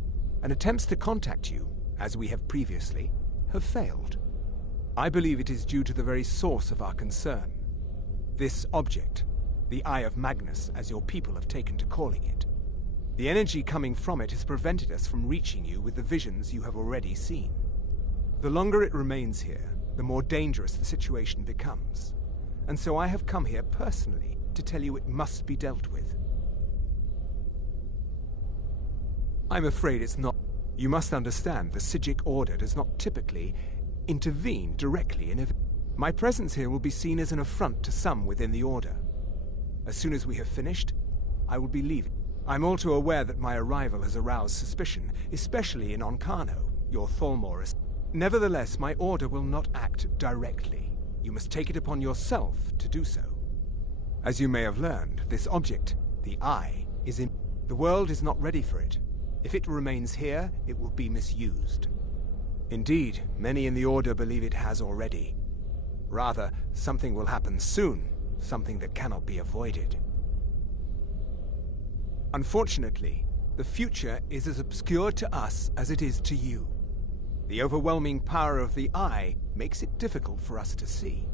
and attempts to contact you, as we have previously, have failed. I believe it is due to the very source of our concern. This object, the Eye of Magnus, as your people have taken to calling it. The energy coming from it has prevented us from reaching you with the visions you have already seen. The longer it remains here, the more dangerous the situation becomes. And so I have come here personally to tell you it must be dealt with. I'm afraid it's not. You must understand the Psijic Order does not typically intervene directly in events. My presence here will be seen as an affront to some within the Order. As soon as we have finished, I will be leaving. I'm all too aware that my arrival has aroused suspicion, especially in Onkano, your Thalmor. Nevertheless, my Order will not act directly. You must take it upon yourself to do so. As you may have learned, this object, the Eye, is in... The world is not ready for it. If it remains here, it will be misused. Indeed, many in the Order believe it has already. Rather, something will happen soon, something that cannot be avoided. Unfortunately, the future is as obscure to us as it is to you. The overwhelming power of the Eye makes it difficult for us to see.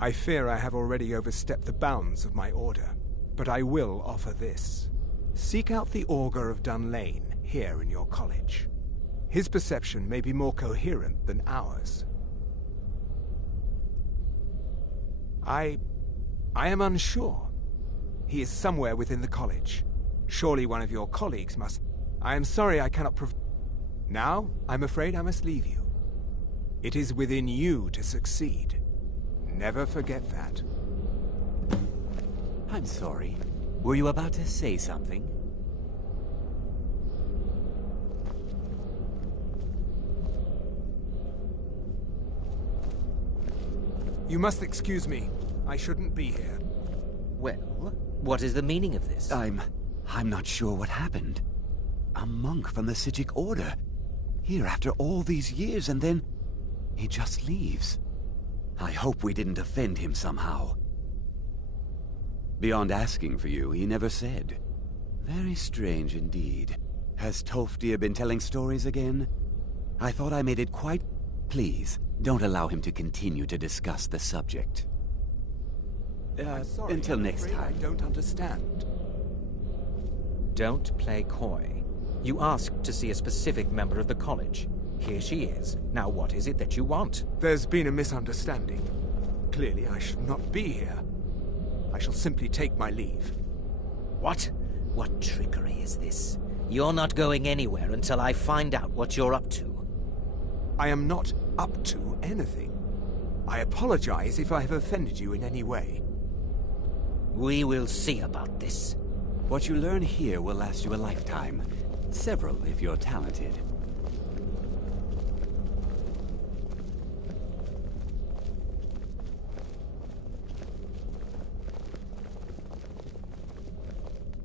I fear I have already overstepped the bounds of my Order, but I will offer this. Seek out the Augur of Dunlane here in your college. His perception may be more coherent than ours. I am unsure. He is somewhere within the college. Surely one of your colleagues must... I am sorry I cannot Now, I'm afraid I must leave you. It is within you to succeed. Never forget that. I'm sorry. Were you about to say something? You must excuse me. I shouldn't be here. Well, what is the meaning of this? I'm not sure what happened. A monk from the Psijic Order. Here after all these years, and then he just leaves. I hope we didn't offend him somehow. Beyond asking for you, he never said. Very strange indeed. Has Tolfdir been telling stories again? I thought I made it quite... Please, don't allow him to continue to discuss the subject. Sorry, until next time. time. I don't understand. Don't play coy. You asked to see a specific member of the college. Here she is. Now what is it that you want? There's been a misunderstanding. Clearly I should not be here. I shall simply take my leave. What? What trickery is this? You're not going anywhere until I find out what you're up to. I am not up to anything. I apologize if I have offended you in any way. We will see about this. What you learn here will last you a lifetime. Several, if you're talented.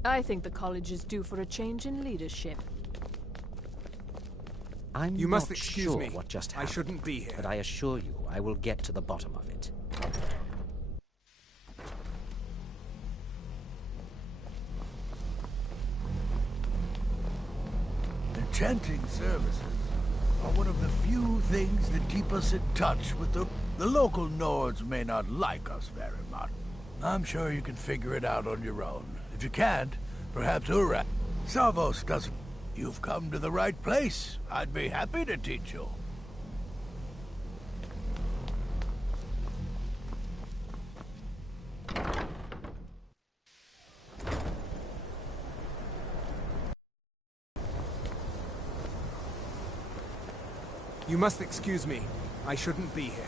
I think the college is due for a change in leadership. You must not excuse sure me. what just happened, I shouldn't be here. but I assure you I will get to the bottom of it. Enchanting services are one of the few things that keep us in touch with the local Nords may not like us very much. I'm sure you can figure it out on your own. If you can't, perhaps Savos doesn't. You've come to the right place. I'd be happy to teach you. You must excuse me. I shouldn't be here.